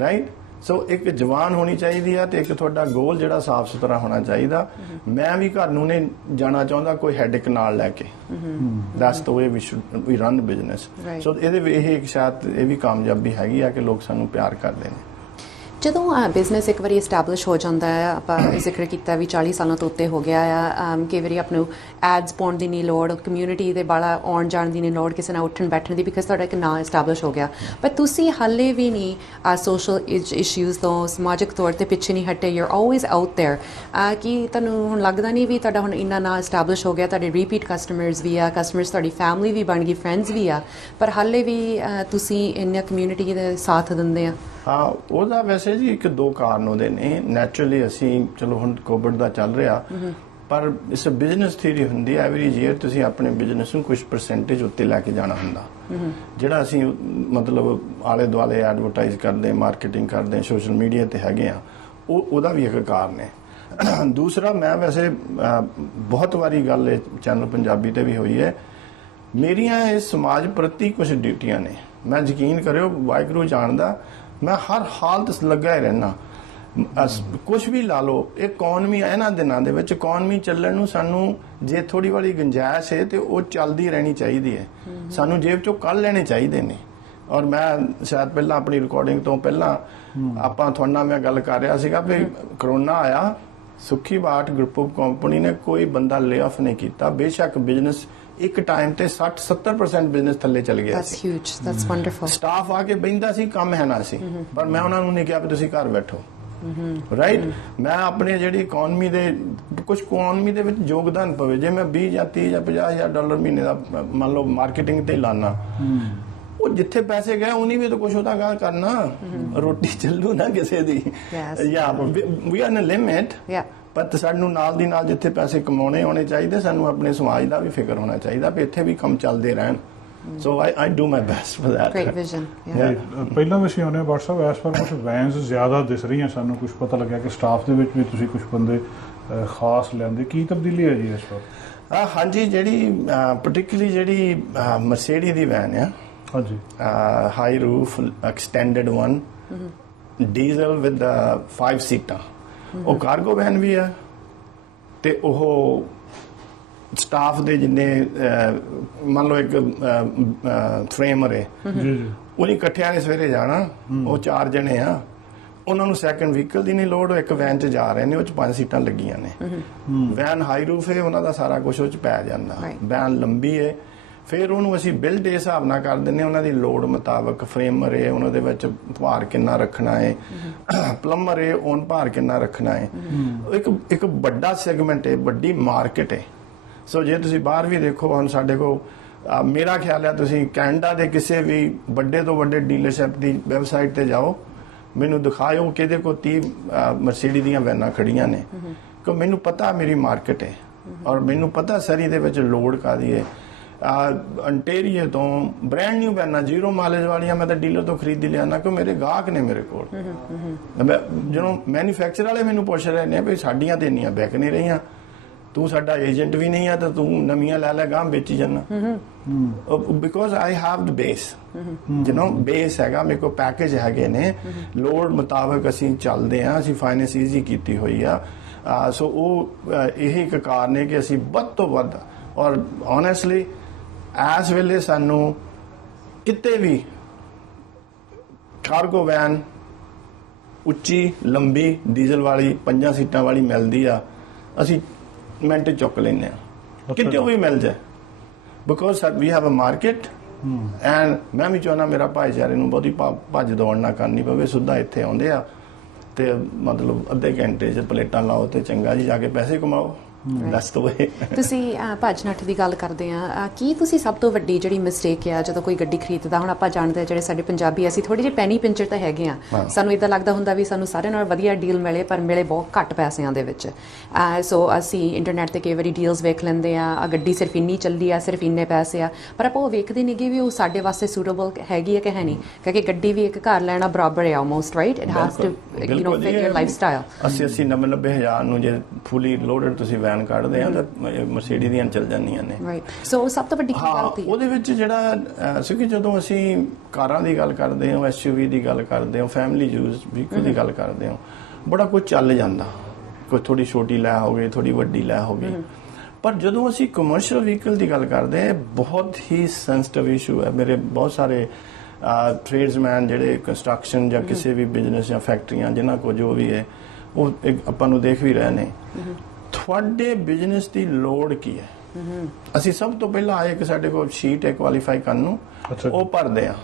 ਰਾਈਟ। ਸੋ ਇੱਕ ਜਵਾਨ ਹੋਣੀ ਚਾਹੀਦੀ ਆ ਤੇ ਇੱਕ ਤੁਹਾਡਾ ਗੋਲ ਜਿਹੜਾ ਸਾਫ਼ ਸੁਥਰਾ ਹੋਣਾ ਚਾਹੀਦਾ। ਮੈਂ ਵੀ ਘਰ ਨੂੰ ਨਹੀਂ ਜਾਣਾ ਚਾਹੁੰਦਾ ਕੋਈ ਹੈਡਿਕ ਨਾਲ ਲੈ ਕੇ। That's the way we run business. So ਇਹਦੇ ਇਹ ਇੱਕ ਸ਼ਾਇਦ ਇਹ ਵੀ ਕਾਮਯਾਬੀ ਹੈਗੀ ਆ ਕਿ ਲੋਕ ਸਾਨੂੰ ਪਿਆਰ ਕਰਦੇ ਨੇ। ਜਦੋਂ ਬਿਜ਼ਨਸ ਇੱਕ ਵਾਰੀ ਇਸਟੈਬਲਿਸ਼ ਹੋ ਜਾਂਦਾ ਹੈ, ਆਪਾਂ ਜ਼ਿਕਰ ਕੀਤਾ ਵੀ 40 ਸਾਲਾਂ ਤੋਂ ਉੱਤੇ ਹੋ ਗਿਆ ਆ, ਕਈ ਵਾਰੀ ਆਪ ਨੂੰ ਐਡਸ ਪਾਉਣ ਦੀ ਨਹੀਂ ਲੋੜ, ਕਮਿਊਨਿਟੀ ਦੇ ਬਾਲਾ ਆਉਣ ਜਾਣ ਦੀ ਨਹੀਂ ਲੋੜ, ਕਿਸੇ ਨਾਲ ਉੱਠਣ ਬੈਠਣ ਦੀ, ਬਿਕਾਜ਼ ਤੁਹਾਡਾ ਇੱਕ ਨਾਂ ਇਸਟੈਬਲਿਸ਼ ਹੋ ਗਿਆ। ਪਰ ਤੁਸੀਂ ਹਾਲੇ ਵੀ ਨਹੀਂ ਸੋਸ਼ਲ ਇਸ਼ੂਜ਼ ਤੋਂ, ਸਮਾਜਿਕ ਤੌਰ 'ਤੇ ਪਿੱਛੇ ਨਹੀਂ ਹਟੇ, you are always out there. ਕੀ ਤੁਹਾਨੂੰ ਹੁਣ ਲੱਗਦਾ ਨਹੀਂ ਵੀ ਤੁਹਾਡਾ ਹੁਣ ਇੰਨਾ ਨਾਂ ਇਸਟੈਬਲਿਸ਼ ਹੋ ਗਿਆ, ਤੁਹਾਡੇ ਰਿਪੀਟ ਕਸਟਮਰਸ ਵੀ ਆ, ਕਸਟਮਰਸ ਤੁਹਾਡੀ ਫੈਮਿਲੀ ਵੀ ਬਣ ਗਈ, ਫਰੈਂਡਸ ਵੀ ਆ, ਪਰ ਹਾਲੇ ਵੀ ਤੁਸੀਂ ਇੰਨਾ ਕਮਿਊਨਿਟੀ ਦੇ ਸਾਥ ਦਿੰਦੇ ਆ? ਹਾਂ, ਉਹਦਾ ਵੈਸੇ ਜੀ ਇੱਕ ਦੋ ਕਾਰਨ ਉਹਦੇ ਨੇ। ਨੈਚੁਰਲੀ ਅਸੀਂ ਚਲੋ ਹੁਣ ਕੋਵਿਡ ਦਾ ਚੱਲ ਰਿਹਾ, ਪਰ ਇਸ ਬਿਜ਼ਨਸ ਥਿਊਰੀ ਹੁੰਦੀ ਹੈ, ਐਵਰੀ ਈਅਰ ਤੁਸੀਂ ਆਪਣੇ ਬਿਜ਼ਨਸ ਨੂੰ ਕੁਝ ਪਰਸੈਂਟੇਜ ਉੱਤੇ ਲੈ ਕੇ ਜਾਣਾ ਹੁੰਦਾ। ਜਿਹੜਾ ਅਸੀਂ ਮਤਲਬ ਆਲੇ ਦੁਆਲੇ ਐਡਵਰਟਾਈਜ਼ ਕਰਦੇ, ਮਾਰਕੀਟਿੰਗ ਕਰਦੇ, ਸੋਸ਼ਲ ਮੀਡੀਆ ਤੇ ਹੈਗੇ ਆ, ਉਹਦਾ ਵੀ ਇੱਕ ਕਾਰਨ ਹੈ। ਦੂਸਰਾ, ਮੈਂ ਵੈਸੇ ਬਹੁਤ ਵਾਰੀ ਗੱਲ ਇਹ ਚੈਨਲ ਪੰਜਾਬੀ ਤੇ ਵੀ ਹੋਈ ਹੈ, ਮੇਰੀਆਂ ਇਸ ਸਮਾਜ ਪ੍ਰਤੀ ਕੁਝ ਡਿਊਟੀਆਂ ਨੇ। ਮੈਂ ਯਕੀਨ ਕਰਿਓ, ਵਾਹਿਗੁਰੂ ਜਾਣਦਾ, ਮੈਂ ਹਰ ਹਾਲਤ ਲੱਗਾ ਹੀ ਰਹਿਣਾ। ਕੁਝ ਵੀ ਲਾ ਲਓ, ਇਕਨੋਮੀ ਇਹਨਾਂ ਦਿਨਾਂ ਦੇ ਵਿੱਚ ਇਕਨੋਮੀ ਚੱਲਣ ਨੂੰ ਸਾਨੂੰ ਜੇ ਥੋੜੀ ਵਾਲੀ ਗੁੰਜਾਇਸ਼ ਹੈ ਤੇ ਉਹ ਚੱਲਦੀ ਰਹਿਣੀ ਚਾਹੀਦੀ ਹੈ। ਸਾਨੂੰ ਜੇਬ ਚੋਂ ਕੱਢ ਲੈਣੇ ਚਾਹੀਦੇ ਨੇ। ਔਰ ਮੈਂ ਸ਼ਾਇਦ ਪਹਿਲਾਂ ਆਪਣੀ ਰਿਕਾਰਡਿੰਗ ਤੋਂ ਪਹਿਲਾਂ ਆਪਾਂ ਤੁਹਾਡੇ ਨਾਲ ਮੈਂ ਗੱਲ ਕਰ ਰਿਹਾ ਸੀਗਾ ਵੀ ਕਰੋਨਾ ਆਇਆ, ਸੁੱਖੀ ਬਾਟ ਗਰੁੱਪ ਆਫ ਕੰਪਨੀ ਨੇ ਕੋਈ ਬੰਦਾ ਲੇ ਆਫ ਨਹੀਂ ਕੀਤਾ। ਬੇਸ਼ੱਕ ਬਿਜ਼ਨਸ ਇੱਕ ਟਾਈਮ ਤੇ 60-70% ਬਿਜ਼ਨਸ ਥੱਲੇ ਚਲ ਗਿਆ That's huge. That's wonderful. Staff ਆ ਕੇ ਬੈਠਦਾ ਸੀ, ਕੰਮ ਹੈ ਨਾ ਸੀ, ਪਰ ਮੈਂ ਉਹਨਾਂ ਨੂੰ ਨਹੀਂ ਕਿਹਾ ਵੀ ਤੁਸੀਂ ਘਰ ਬੈਠੋ। ਰਾਈਟ, ਮੈਂ ਆਪਣੇ ਜਿਹੜੀ ਇਕਨੋਮੀ ਦੇ ਕੁਝ ਇਕਨੋਮੀ ਦੇ ਵਿੱਚ ਯੋਗਦਾਨ ਪਵੇ, ਜੇ ਮੈਂ 20 ਜਾਂ 30 ਜਾਂ $50,000 ਮਹੀਨੇ ਦਾ ਮੰਨ ਲਓ ਮਾਰਕੀਟਿੰਗ ਤੇ ਲਾਣਾ, ਉਹ ਜਿੱਥੇ ਪੈਸੇ ਗਏ ਉਨੀ ਵੀ ਤਾਂ ਕੁਝ ਉਹਦਾ ਗਾ ਕਰਨਾ, ਰੋਟੀ ਚੱਲੂ ਨਾ ਕਿਸੇ ਦੀ। ਜਾਂ ਵੀ ਆਰ ਇਨ ਲਿਮਿਟ, ਪਰ ਸਾਨੂੰ ਨਾਲ ਦੀ ਨਾਲ ਜਿੱਥੇ ਪੈਸੇ ਕਮਾਉਣੇ ਹੋਣੇ ਚਾਹੀਦੇ, ਸਾਨੂੰ ਆਪਣੇ ਸਮਾਜ ਦਾ ਵੀ ਫਿਕਰ ਹੋਣਾ ਚਾਹੀਦਾ ਵੀ ਇੱਥੇ ਵੀ ਕੰਮ ਚੱਲਦੇ ਰਹਿਣ। So I do my best for that. Great vision. Yeah. ਪਹਿਲਾਂ ਵੀ ਅਸੀਂ ਆਉਂਦੇ ਹਾਂ WhatsApp, ਇਸ ਵਾਰ ਕੁਝ ਵੈਨਸ ਜ਼ਿਆਦਾ ਦਿਸ ਰਹੀਆਂ, ਸਾਨੂੰ ਕੁਝ ਪਤਾ ਲੱਗਿਆ ਕਿ ਸਟਾਫ ਦੇ ਵਿੱਚ ਵੀ ਤੁਸੀਂ ਕੁਝ ਬੰਦੇ ਖਾਸ ਲਿਆਂਦੇ। ਕੀ ਤਬਦੀਲੀ ਹੈ ਜੀ ਇਸ ਵਾਰ? ਹਾਂਜੀ, ਜਿਹੜੀ ਪਾਰਟਿਕੂਲਰਲੀ ਜਿਹੜੀ ਮਰਸੀਡੀਜ਼ ਦੀ ਵੈਨ ਆ, ਹਾਂਜੀ, high roof extended one, diesel with 5 ਸੀਟਾਂ, ਉਹ ਕਾਰਗੋ ਵੈਨ ਵੀ ਆ, ਤੇ ਉਹ ਸਟਾਫ ਦੇ ਜਿੰਨੇ ਮੰਨ ਲਓ ਇੱਕ ਫਰੇਮਰ ਹੈ, ਉਹਨੇ ਇਕੱਠਿਆਂ ਨੇ ਸਵੇਰੇ ਜਾਣਾ, ਉਹ 4 ਜਣੇ ਆ, ਉਹਨਾਂ ਨੂੰ ਸੈਕੰਡ ਵਹੀਕਲ ਦੀ ਨਹੀਂ ਲੋੜ, ਇੱਕ ਵੈਨ 'ਚ ਜਾ ਰਹੇ ਨੇ, ਉਹ 'ਚ 5 ਸੀਟਾਂ ਲੱਗੀਆਂ ਨੇ। ਵੈਨ ਹਾਈ ਰੂਫ ਹੈ, ਉਹਨਾਂ ਦਾ ਸਾਰਾ ਕੁਝ ਉਹ 'ਚ ਪੈ ਜਾਂਦਾ। ਵੈਨ ਲੰਬੀ ਹੈ, ਫਿਰ ਉਹਨੂੰ ਅਸੀਂ ਬਿਲਡ ਦੇ ਹਿਸਾਬ ਨਾਲ ਕਰ ਦਿੰਦੇ, ਉਹਨਾਂ ਦੀ ਲੋੜ ਮੁਤਾਬਕ। ਫਰੇਮਰ ਹੈ, ਉਹਨਾਂ ਦੇ ਵਿੱਚ ਭਾਰ ਕਿੰਨਾ ਰੱਖਣਾ ਹੈ, ਪਲੰਬਰ ਹੈ, ਉਹਨ ਭਾਰ ਕਿੰਨਾ ਰੱਖਣਾ ਹੈ। ਇੱਕ ਵੱਡਾ ਸੈਗਮੈਂਟ ਹੈ, ਵੱਡੀ ਮਾਰਕੀਟ ਹੈ। ਸੋ ਜੇ ਤੁਸੀਂ ਬਾਹਰ ਵੀ ਦੇਖੋ, ਹੁਣ ਸਾਡੇ ਕੋਲ ਮੇਰਾ ਖਿਆਲ ਹੈ ਤੁਸੀਂ ਕੈਨੇਡਾ ਦੇ ਕਿਸੇ ਵੀ ਵੱਡੇ ਤੋਂ ਵੱਡੇ ਡੀਲਰਸ਼ਿਪ ਦੀ ਵੈਬਸਾਈਟ ਤੇ ਜਾਓ, ਮੈਨੂੰ ਦਿਖਾਇਓ ਕਿਹਦੇ ਕੋਲ 30 ਮਰਸੀਡੀ ਦੀਆਂ ਵੈਨਾਂ ਖੜੀਆਂ ਨੇ, ਕਿ ਮੈਨੂੰ ਪਤਾ ਮੇਰੀ ਮਾਰਕੀਟ ਹੈ, ਔਰ ਮੈਨੂੰ ਪਤਾ ਸਰੀ ਦੇ ਵਿੱਚ ਲੋੜ ਕਾਦੀ ਹੈ। ਅੰਟੇਰੀਓ ਤੋਂ ਬ੍ਰਾਂਡ ਨਿਊ ਵੈਨਾਂ 0 ਮਾਈਲੇਜ ਵਾਲੀਆਂ ਮੈਂ ਤਾਂ ਡੀਲਰ ਤੋਂ ਖਰੀਦ ਲਿਆਣਾ, ਕਿ ਮੇਰੇ ਗਾਹਕ ਨੇ ਮੇਰੇ ਕੋਲ। ਜਦੋਂ ਮੈਨੂਫੈਕਚਰ ਵਾਲੇ ਮੈਨੂੰ ਪੁੱਛ ਰਹੇ ਨੇ ਵੀ ਸਾਡੀਆਂ ਤੇ ਇੰਨੀਆਂ ਵਿਕ ਨਹੀਂ ਰਹੀਆਂ, ਤੂੰ ਸਾਡਾ ਏਜੰਟ ਵੀ ਨਹੀਂ ਆ, ਤਾਂ ਤੂੰ ਨਵੀਆਂ ਲੈ ਗਾਂ ਵੇਚੀ ਜਾਣਾ। Because I have the base, base ਹੈਗਾ ਮੇਰੇ ਕੋਲ, ਪੈਕੇਜ ਹੈਗੇ ਨੇ, ਲੋੜ ਮੁਤਾਬਕ ਅਸੀਂ ਚੱਲਦੇ ਹਾਂ, ਅਸੀਂ ਫਾਈਨੈਂਸ ਈਜ਼ੀ ਕੀਤੀ ਹੋਈ ਆ। ਸੋ ਉਹ ਇਹੀ ਇੱਕ ਕਾਰਨ ਹੈ ਕਿ ਅਸੀਂ ਵੱਧ ਤੋਂ ਵੱਧ, ਔਰ ਓਨੈਸਟਲੀ ਇਸ ਵੇਲੇ ਸਾਨੂੰ ਕਿਤੇ ਵੀ ਕਾਰਗੋ ਵੈਨ ਉੱਚੀ ਲੰਬੀ ਡੀਜ਼ਲ ਵਾਲੀ 5 ਸੀਟਾਂ ਵਾਲੀ ਮਿਲਦੀ ਆ, ਅਸੀਂ ਮਿੰਟ ਚੁੱਕ ਲੈਂਦੇ ਆ, ਕਿਤੇ ਵੀ ਮਿਲ ਜਾਏ, because we have a market. And ਮੈਂ ਵੀ ਚਾਹੁੰਦਾ ਮੇਰਾ ਭਾਈਚਾਰੇ ਨੂੰ ਬਹੁਤੀ ਭੱਜ ਦੌੜ ਨਾ ਕਰਨੀ ਪਵੇ, ਸਿੱਧਾ ਇੱਥੇ ਆਉਂਦੇ ਆ ਤੇ ਮਤਲਬ ਅੱਧੇ ਘੰਟੇ 'ਚ ਪਲੇਟਾਂ ਲਾਓ ਤੇ ਚੰਗਾ ਜੀ ਜਾ ਕੇ ਪੈਸੇ ਕਮਾਓ। ਦੱਸ ਦੋ। ਤੁਸੀਂ ਭੱਜ ਨੱਠ ਦੀ ਗੱਲ ਕਰਦੇ ਆ, ਕੀ ਤੁਸੀਂ ਸਭ ਤੋਂ ਵੱਡੀ ਜਿਹੜੀ ਮਿਸਟੇਕ ਆ ਜਦੋਂ ਕੋਈ ਗੱਡੀ ਖਰੀਦਦਾ, ਹੁਣ ਆਪਾਂ ਜਾਣਦੇ ਜਿਹੜੇ ਸਾਡੇ ਪੰਜਾਬੀ ਅਸੀਂ ਥੋੜੇ ਜਿਹੇ ਪੈਨੀ ਪਿੰਚਰ ਤਾਂ ਹੈਗੇ ਆ, ਸਾਨੂੰ ਇਦਾਂ ਲੱਗਦਾ ਹੁੰਦਾ ਵੀ ਸਾਨੂੰ ਸਾਰਿਆਂ ਨਾਲ ਵਧੀਆ ਡੀਲ ਮਿਲੇ, ਪਰ ਮਿਲੇ ਬਹੁਤ ਘੱਟ ਪੈਸਿਆਂ ਦੇ ਵਿੱਚ। ਸੋ ਅਸੀਂ ਇੰਟਰਨੈਟ ਤੇ ਕਈ ਵਾਰੀ ਡੀਲਸ ਵੇਖ ਲੈਂਦੇ ਆ, ਗੱਡੀ ਸਿਰਫ ਇੰਨੀ ਚੱਲਦੀ ਆ, ਸਿਰਫ ਇੰਨੇ ਪੈਸੇ ਆ, ਪਰ ਆਪਾਂ ਉਹ ਵੇਖਦੇ ਨਹੀਂ ਕਿ ਵੀ ਉਹ ਸਾਡੇ ਵਾਸਤੇ ਸੂਟੇਬਲ ਹੈਗੀ ਹੈ ਕਿ ਹੈ ਨਹੀਂ, ਕਿਉਂਕਿ ਗੱਡੀ ਵੀ ਇੱਕ ਘਰ ਲੈਣਾ ਬਰਾਬਰ ਹੈ almost, right? It has to fit your life style. 80-90 ਹਜ਼ਾਰ ਨੂੰ ਜੇ ਫੁੱਲੀ ਲੋਡਡ ਤੁਸੀਂ ਵੈਨ ਕੱਢਦੇ ਆ ਤਾਂ ਮਰਸੀਡੀ ਦੀਆਂ ਚੱਲ ਜਾਂਦੀਆਂ ਨੇ, ਰਾਈਟ? ਸੋ ਸਭ ਤੋਂ ਵੱਡੀ ਗੱਲ ਕੀ ਉਹਦੇ ਵਿੱਚ ਜਿਹੜਾ ਸੀ ਕਿ ਜਦੋਂ ਅਸੀਂ ਕਾਰਾਂ ਦੀ ਗੱਲ ਕਰਦੇ ਹਾਂ, SUV ਦੀ ਗੱਲ ਕਰਦੇ ਹਾਂ, ਫੈਮਿਲੀ ਯੂਜ਼ ਵਹੀਕਲ ਦੀ ਗੱਲ ਕਰਦੇ ਹਾਂ, ਬੜਾ ਕੁਝ ਚੱਲ ਜਾਂਦਾ, ਕੋਈ ਥੋੜੀ ਛੋਟੀ ਲੈ ਹੋ ਗਈ, ਥੋੜੀ ਵੱਡੀ ਲੈ ਹੋ ਗਈ। ਪਰ ਜਦੋਂ ਅਸੀਂ ਕਮਰਸ਼ੀਅਲ ਵਹੀਕਲ ਦੀ ਗੱਲ ਕਰਦੇ ਹਾਂ, ਬਹੁਤ ਹੀ ਸੈਂਸਿਟਿਵ ਇਸ਼ੂ ਹੈ। ਮੇਰੇ ਬਹੁਤ ਸਾਰੇ ਟ੍ਰੇਡਸਮੈਨ ਜਿਹੜੇ ਕੰਸਟਰਕਸ਼ਨ ਜਾਂ ਕਿਸੇ ਵੀ ਬਿਜ਼ਨਸ ਜਾਂ ਫੈਕਟਰੀਆਂ ਜਿਨ੍ਹਾਂ ਕੋ ਜੋ ਵੀ ਹੈ ਉਹ ਆਪਾਂ ਨੂੰ ਦੇਖ ਵੀ ਰਹੇ ਨੇ। ਤੁਹਾਡੇ ਬਿਜ਼ਨਸ ਦੀ ਲੋੜ ਕੀ ਹੈ? ਅਸੀਂ ਸਭ ਤੋਂ ਪਹਿਲਾਂ ਆਏ ਕਿ ਸਾਡੇ ਕੋਲ ਸ਼ੀਟ ਹੈ ਕੁਆਲੀਫਾਈ ਕਰਨ ਨੂੰ, ਉਹ ਭਰਦੇ ਆ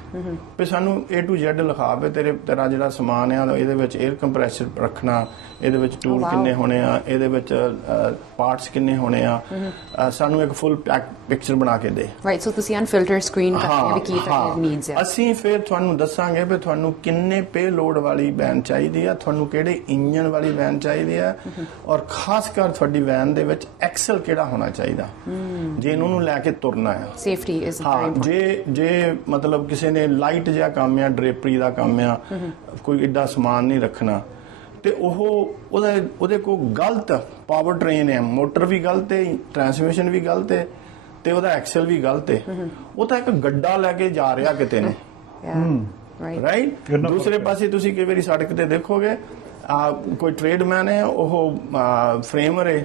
ਵੀ ਸਾਨੂੰ A to Z ਲਿਖਾ ਪਏ ਤੇਰਾ ਜਿਹੜਾ ਸਮਾਨ ਆ ਇਹਦੇ ਵਿੱਚ 에ਅਰ ਕੰਪਰੈਸਰ ਰੱਖਣਾ, ਇਹਦੇ ਵਿੱਚ ਟੂਲ ਕਿੰਨੇ ਹੋਣੇ ਆ, ਇਹਦੇ ਵਿੱਚ ਪਾਰਟਸ ਕਿੰਨੇ ਹੋਣੇ ਆ, ਸਾਨੂੰ ਇੱਕ ਫੁੱਲ ਪਿਕਚਰ ਬਣਾ ਕੇ ਦੇ। ਰਾਈਟ, ਸੋ ਤੁਸੀਂ ਅਨਫਿਲਟਰਡ ਸਕਰੀਨ ਕਰਦੇ ਵੀ ਕੀ ਤੁਹਾਡੇ ਨੀਡਸ ਆ। ਅਸੀਂ ਫਿਰ ਤੁਹਾਨੂੰ ਦੱਸਾਂਗੇ ਵੀ ਤੁਹਾਨੂੰ ਕਿੰਨੇ ਪੇ ਲੋਡ ਵਾਲੀ ਵੈਨ ਚਾਹੀਦੀ ਆ, ਤੁਹਾਨੂੰ ਕਿਹੜੇ ਇੰਜਨ ਵਾਲੀ ਵੈਨ ਚਾਹੀਦੀ ਆ, ਔਰ ਖਾਸ ਕਰ ਤੁਹਾਡੀ ਵੈਨ ਦੇ ਵਿੱਚ ਐਕਸਲ ਕਿਹੜਾ ਹੋਣਾ ਚਾਹੀਦਾ ਜੇ ਇਹਨਾਂ ਨੂੰ ਲੈ ਕੇ ਤੁਰਨਾ ਆ। Safety is very important. ਜੇ ਮਤਲਬ ਕਿਸੇ ਨੇ ਲਾਈਟ ਜਿਹਾ ਕੰਮ ਆ, ਡਰੇਪਰੀ ਦਾ ਕੰਮ ਆ, ਕੋਈ ਏਡਾ ਸਮਾਨ ਨਹੀਂ ਰੱਖਣਾ ਤੇ ਉਹਦੇ ਕੋਲ ਗਲਤ ਪਾਵਰ ਟ੍ਰੇਨ ਹੈ, ਮੋਟਰ ਵੀ ਗਲਤ ਹੈ, ਟਰਾਂਸਮਿਸ਼ਨ ਵੀ ਗਲਤ ਹੈ ਤੇ ਉਹਦਾ ਐਕਸਲ ਵੀ ਗਲਤ ਹੈ। ਉਹ ਤਾਂ ਇੱਕ ਗੱਡਾ ਲੈ ਕੇ ਜਾ ਰਿਹਾ ਕਿਤੇ ਨੂੰ, ਰਾਈਟ। ਦੂਸਰੇ ਪਾਸੇ ਤੁਸੀਂ ਕਈ ਵਾਰੀ ਸੜਕ ਤੇ ਦੇਖੋਗੇ ਕੋਈ ਟ੍ਰੇਡਮੈਨ ਹੈ, ਉਹ ਫਰੇਮਰ ਹੈ,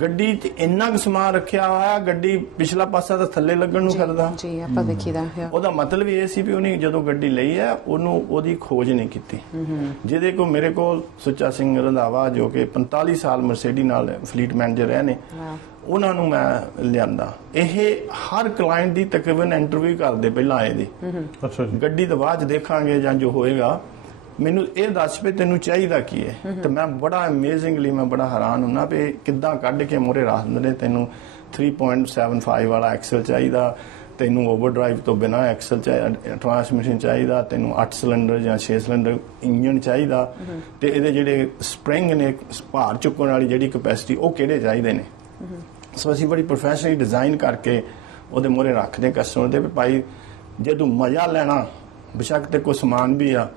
ਗੱਡੀ 'ਚ ਇੰਨਾ ਕੁ ਸਮਾਨ ਰੱਖਿਆ ਹੋਇਆ, ਗੱਡੀ ਪਿਛਲਾ ਪਾਸਾ ਤਾਂ ਥੱਲੇ ਲੱਗਣ ਨੂੰ ਫਿਰਦਾ। ਜੀ ਆਪਾਂ ਵੇਖੀਦਾ। ਉਹਦਾ ਮਤਲਬ ਇਹ ਸੀ ਵੀ ਉਹਨੇ ਜਦੋਂ ਗੱਡੀ ਲਈ ਹੈ ਉਹਦੀ ਖੋਜ ਨਹੀਂ ਕੀਤੀ। ਜਿਹਦੇ ਕੋਲ ਮੇਰੇ ਕੋਲ ਸੁੱਚਾ ਸਿੰਘ ਰੰਧਾਵਾ ਜੋ ਕਿ 45 ਸਾਲ ਮਰਸੀਡੀ ਨਾਲ ਫਲੀਟ ਮੈਨੇਜਰ ਰਹੇ ਨੇ, ਉਹਨਾਂ ਨੂੰ ਮੈਂ ਲਿਆਂਦਾ। ਇਹ ਹਰ ਕਲਾਇੰਟ ਦੀ ਤਕਰੀਬਨ ਇੰਟਰਵਿਊ ਕਰਦੇ ਪਹਿਲਾਂ ਆਏ ਦੀ। ਅੱਛਾ ਜੀ। ਗੱਡੀ ਤੋਂ ਬਾਅਦ ਦੇਖਾਂਗੇ ਜਾਂ ਜੋ ਹੋਏਗਾ, ਮੈਨੂੰ ਇਹ ਦੱਸ ਪਏ ਤੈਨੂੰ ਚਾਹੀਦਾ ਕੀ ਹੈ। ਤੇ ਮੈਂ ਬੜਾ ਅਮੇਜ਼ਿੰਗਲੀ ਮੈਂ ਬੜਾ ਹੈਰਾਨ ਹੁੰਨਾ ਵੀ ਕਿੱਦਾਂ ਕੱਢ ਕੇ ਮੋਰੇ ਰੱਖ ਦਿੰਦੇ ਨੇ। ਤੈਨੂੰ 3.75 ਵਾਲਾ ਐਕਸਲ ਚਾਹੀਦਾ, ਤੈਨੂੰ ਓਵਰਡਰਾਈਵ ਤੋਂ ਬਿਨਾ ਐਕਸਲ ਚਾਹੀਦਾ, ਟਰਾਂਸਮਿਸ਼ਨ ਚਾਹੀਦਾ, ਤੈਨੂੰ 8 ਸਿਲੰਡਰ ਜਾਂ 6 ਸਿਲੰਡਰ ਇੰਜਨ ਚਾਹੀਦਾ, ਤੇ ਇਹਦੇ ਜਿਹੜੇ ਸਪ੍ਰਿੰਗ ਨੇ ਭਾਰ ਚੁੱਕਣ ਵਾਲੀ ਜਿਹੜੀ ਕਪੈਸਿਟੀ ਉਹ ਕਿਹੜੇ ਚਾਹੀਦੇ ਨੇ। ਸੋ ਅਸੀਂ ਬੜੀ ਪ੍ਰੋਫੈਸ਼ਨਲੀ ਡਿਜ਼ਾਈਨ ਕਰਕੇ ਉਹਦੇ ਮੋਰੇ ਰੱਖਦੇ ਕਸਟਮਰ ਦੇ ਵੀ ਭਾਈ ਜੇ ਤੂੰ ਮਜ਼ਾ ਲੈਣਾ, ਬੇਸ਼ੱਕ ਤੇ ਕੋਈ ਸਮਾਨ ਵੀ ਆ,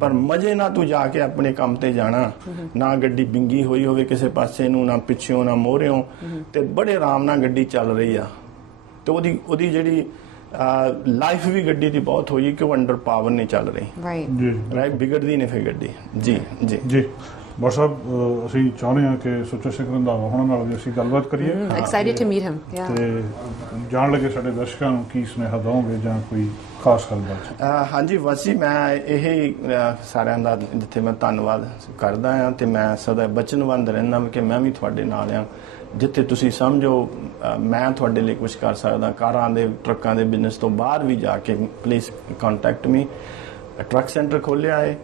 ਪਰ ਮਜ਼ੇ ਨਾਲ ਤੂੰ ਜਾ ਕੇ ਆਪਣੇ ਕੰਮ ਤੇ ਜਾਣਾ, ਨਾ ਗੱਡੀ ਬਿੰਗੀ ਹੋਈ ਹੋਵੇ ਕਿਸੇ ਪਾਸੇ ਨੂੰ, ਨਾ ਪਿੱਛਿਓਂ ਨਾ ਮੋਹਰਿਓਂ, ਤੇ ਬੜੇ ਆਰਾਮ ਨਾਲ ਗੱਡੀ ਚੱਲ ਰਹੀ ਆ। ਤੇ ਉਹਦੀ ਜਿਹੜੀ ਲਾਈਫ ਵੀ ਗੱਡੀ ਦੀ ਬਹੁਤ ਹੋਈ ਕਿ ਉਹ ਅੰਡਰ ਪਾਵਰ ਨਹੀਂ ਚੱਲ ਰਹੀ। ਰਾਈਟ, ਵਿਗੜਦੀ ਨਹੀਂ ਫਿਰ ਗੱਡੀ। ਜੀ ਜੀ ਜੀ ਬਟ ਸਾਹਿਬ, ਅਸੀਂ ਚਾਹੁੰਦੇ ਹਾਂ ਕਿ ਸੁੱਚਾ ਸਿੰਘ ਰੰਧਾਵਾ ਉਹਨਾਂ ਨਾਲ ਵੀ ਅਸੀਂ ਗੱਲਬਾਤ ਕਰੀਏ। Excited to meet him. ਤੇ ਜਾਣ ਲੱਗੇ ਸਾਡੇ ਦਰਸ਼ਕਾਂ ਨੂੰ ਕੀ ਸੁਨੇਹਾ ਦਵੋਗੇ ਜਾਂ ਕੋਈ ਖਾਸ ਗੱਲਬਾਤ? ਹਾਂਜੀ ਵਾਸੀ, ਮੈਂ ਇਹ ਸਾਰਿਆਂ ਦਾ ਜਿੱਥੇ ਮੈਂ ਧੰਨਵਾਦ ਕਰਦਾ ਹਾਂ ਤੇ ਮੈਂ ਸਦਾ ਬਚਨਬੰਦ ਰਹਿੰਦਾ ਕਿ ਮੈਂ ਵੀ ਤੁਹਾਡੇ ਨਾਲ ਆ। ਜਿੱਥੇ ਤੁਸੀਂ ਸਮਝੋ ਮੈਂ ਤੁਹਾਡੇ ਲਈ ਕੁਝ ਕਰ ਸਕਦਾ, ਕਾਰਾਂ ਦੇ ਟਰੱਕਾਂ ਦੇ ਬਿਜ਼ਨਸ ਤੋਂ ਬਾਹਰ ਵੀ ਜਾ ਕੇ please contact me. Truck centre ਖੋਲ੍ਹਿਆ ਹੈ।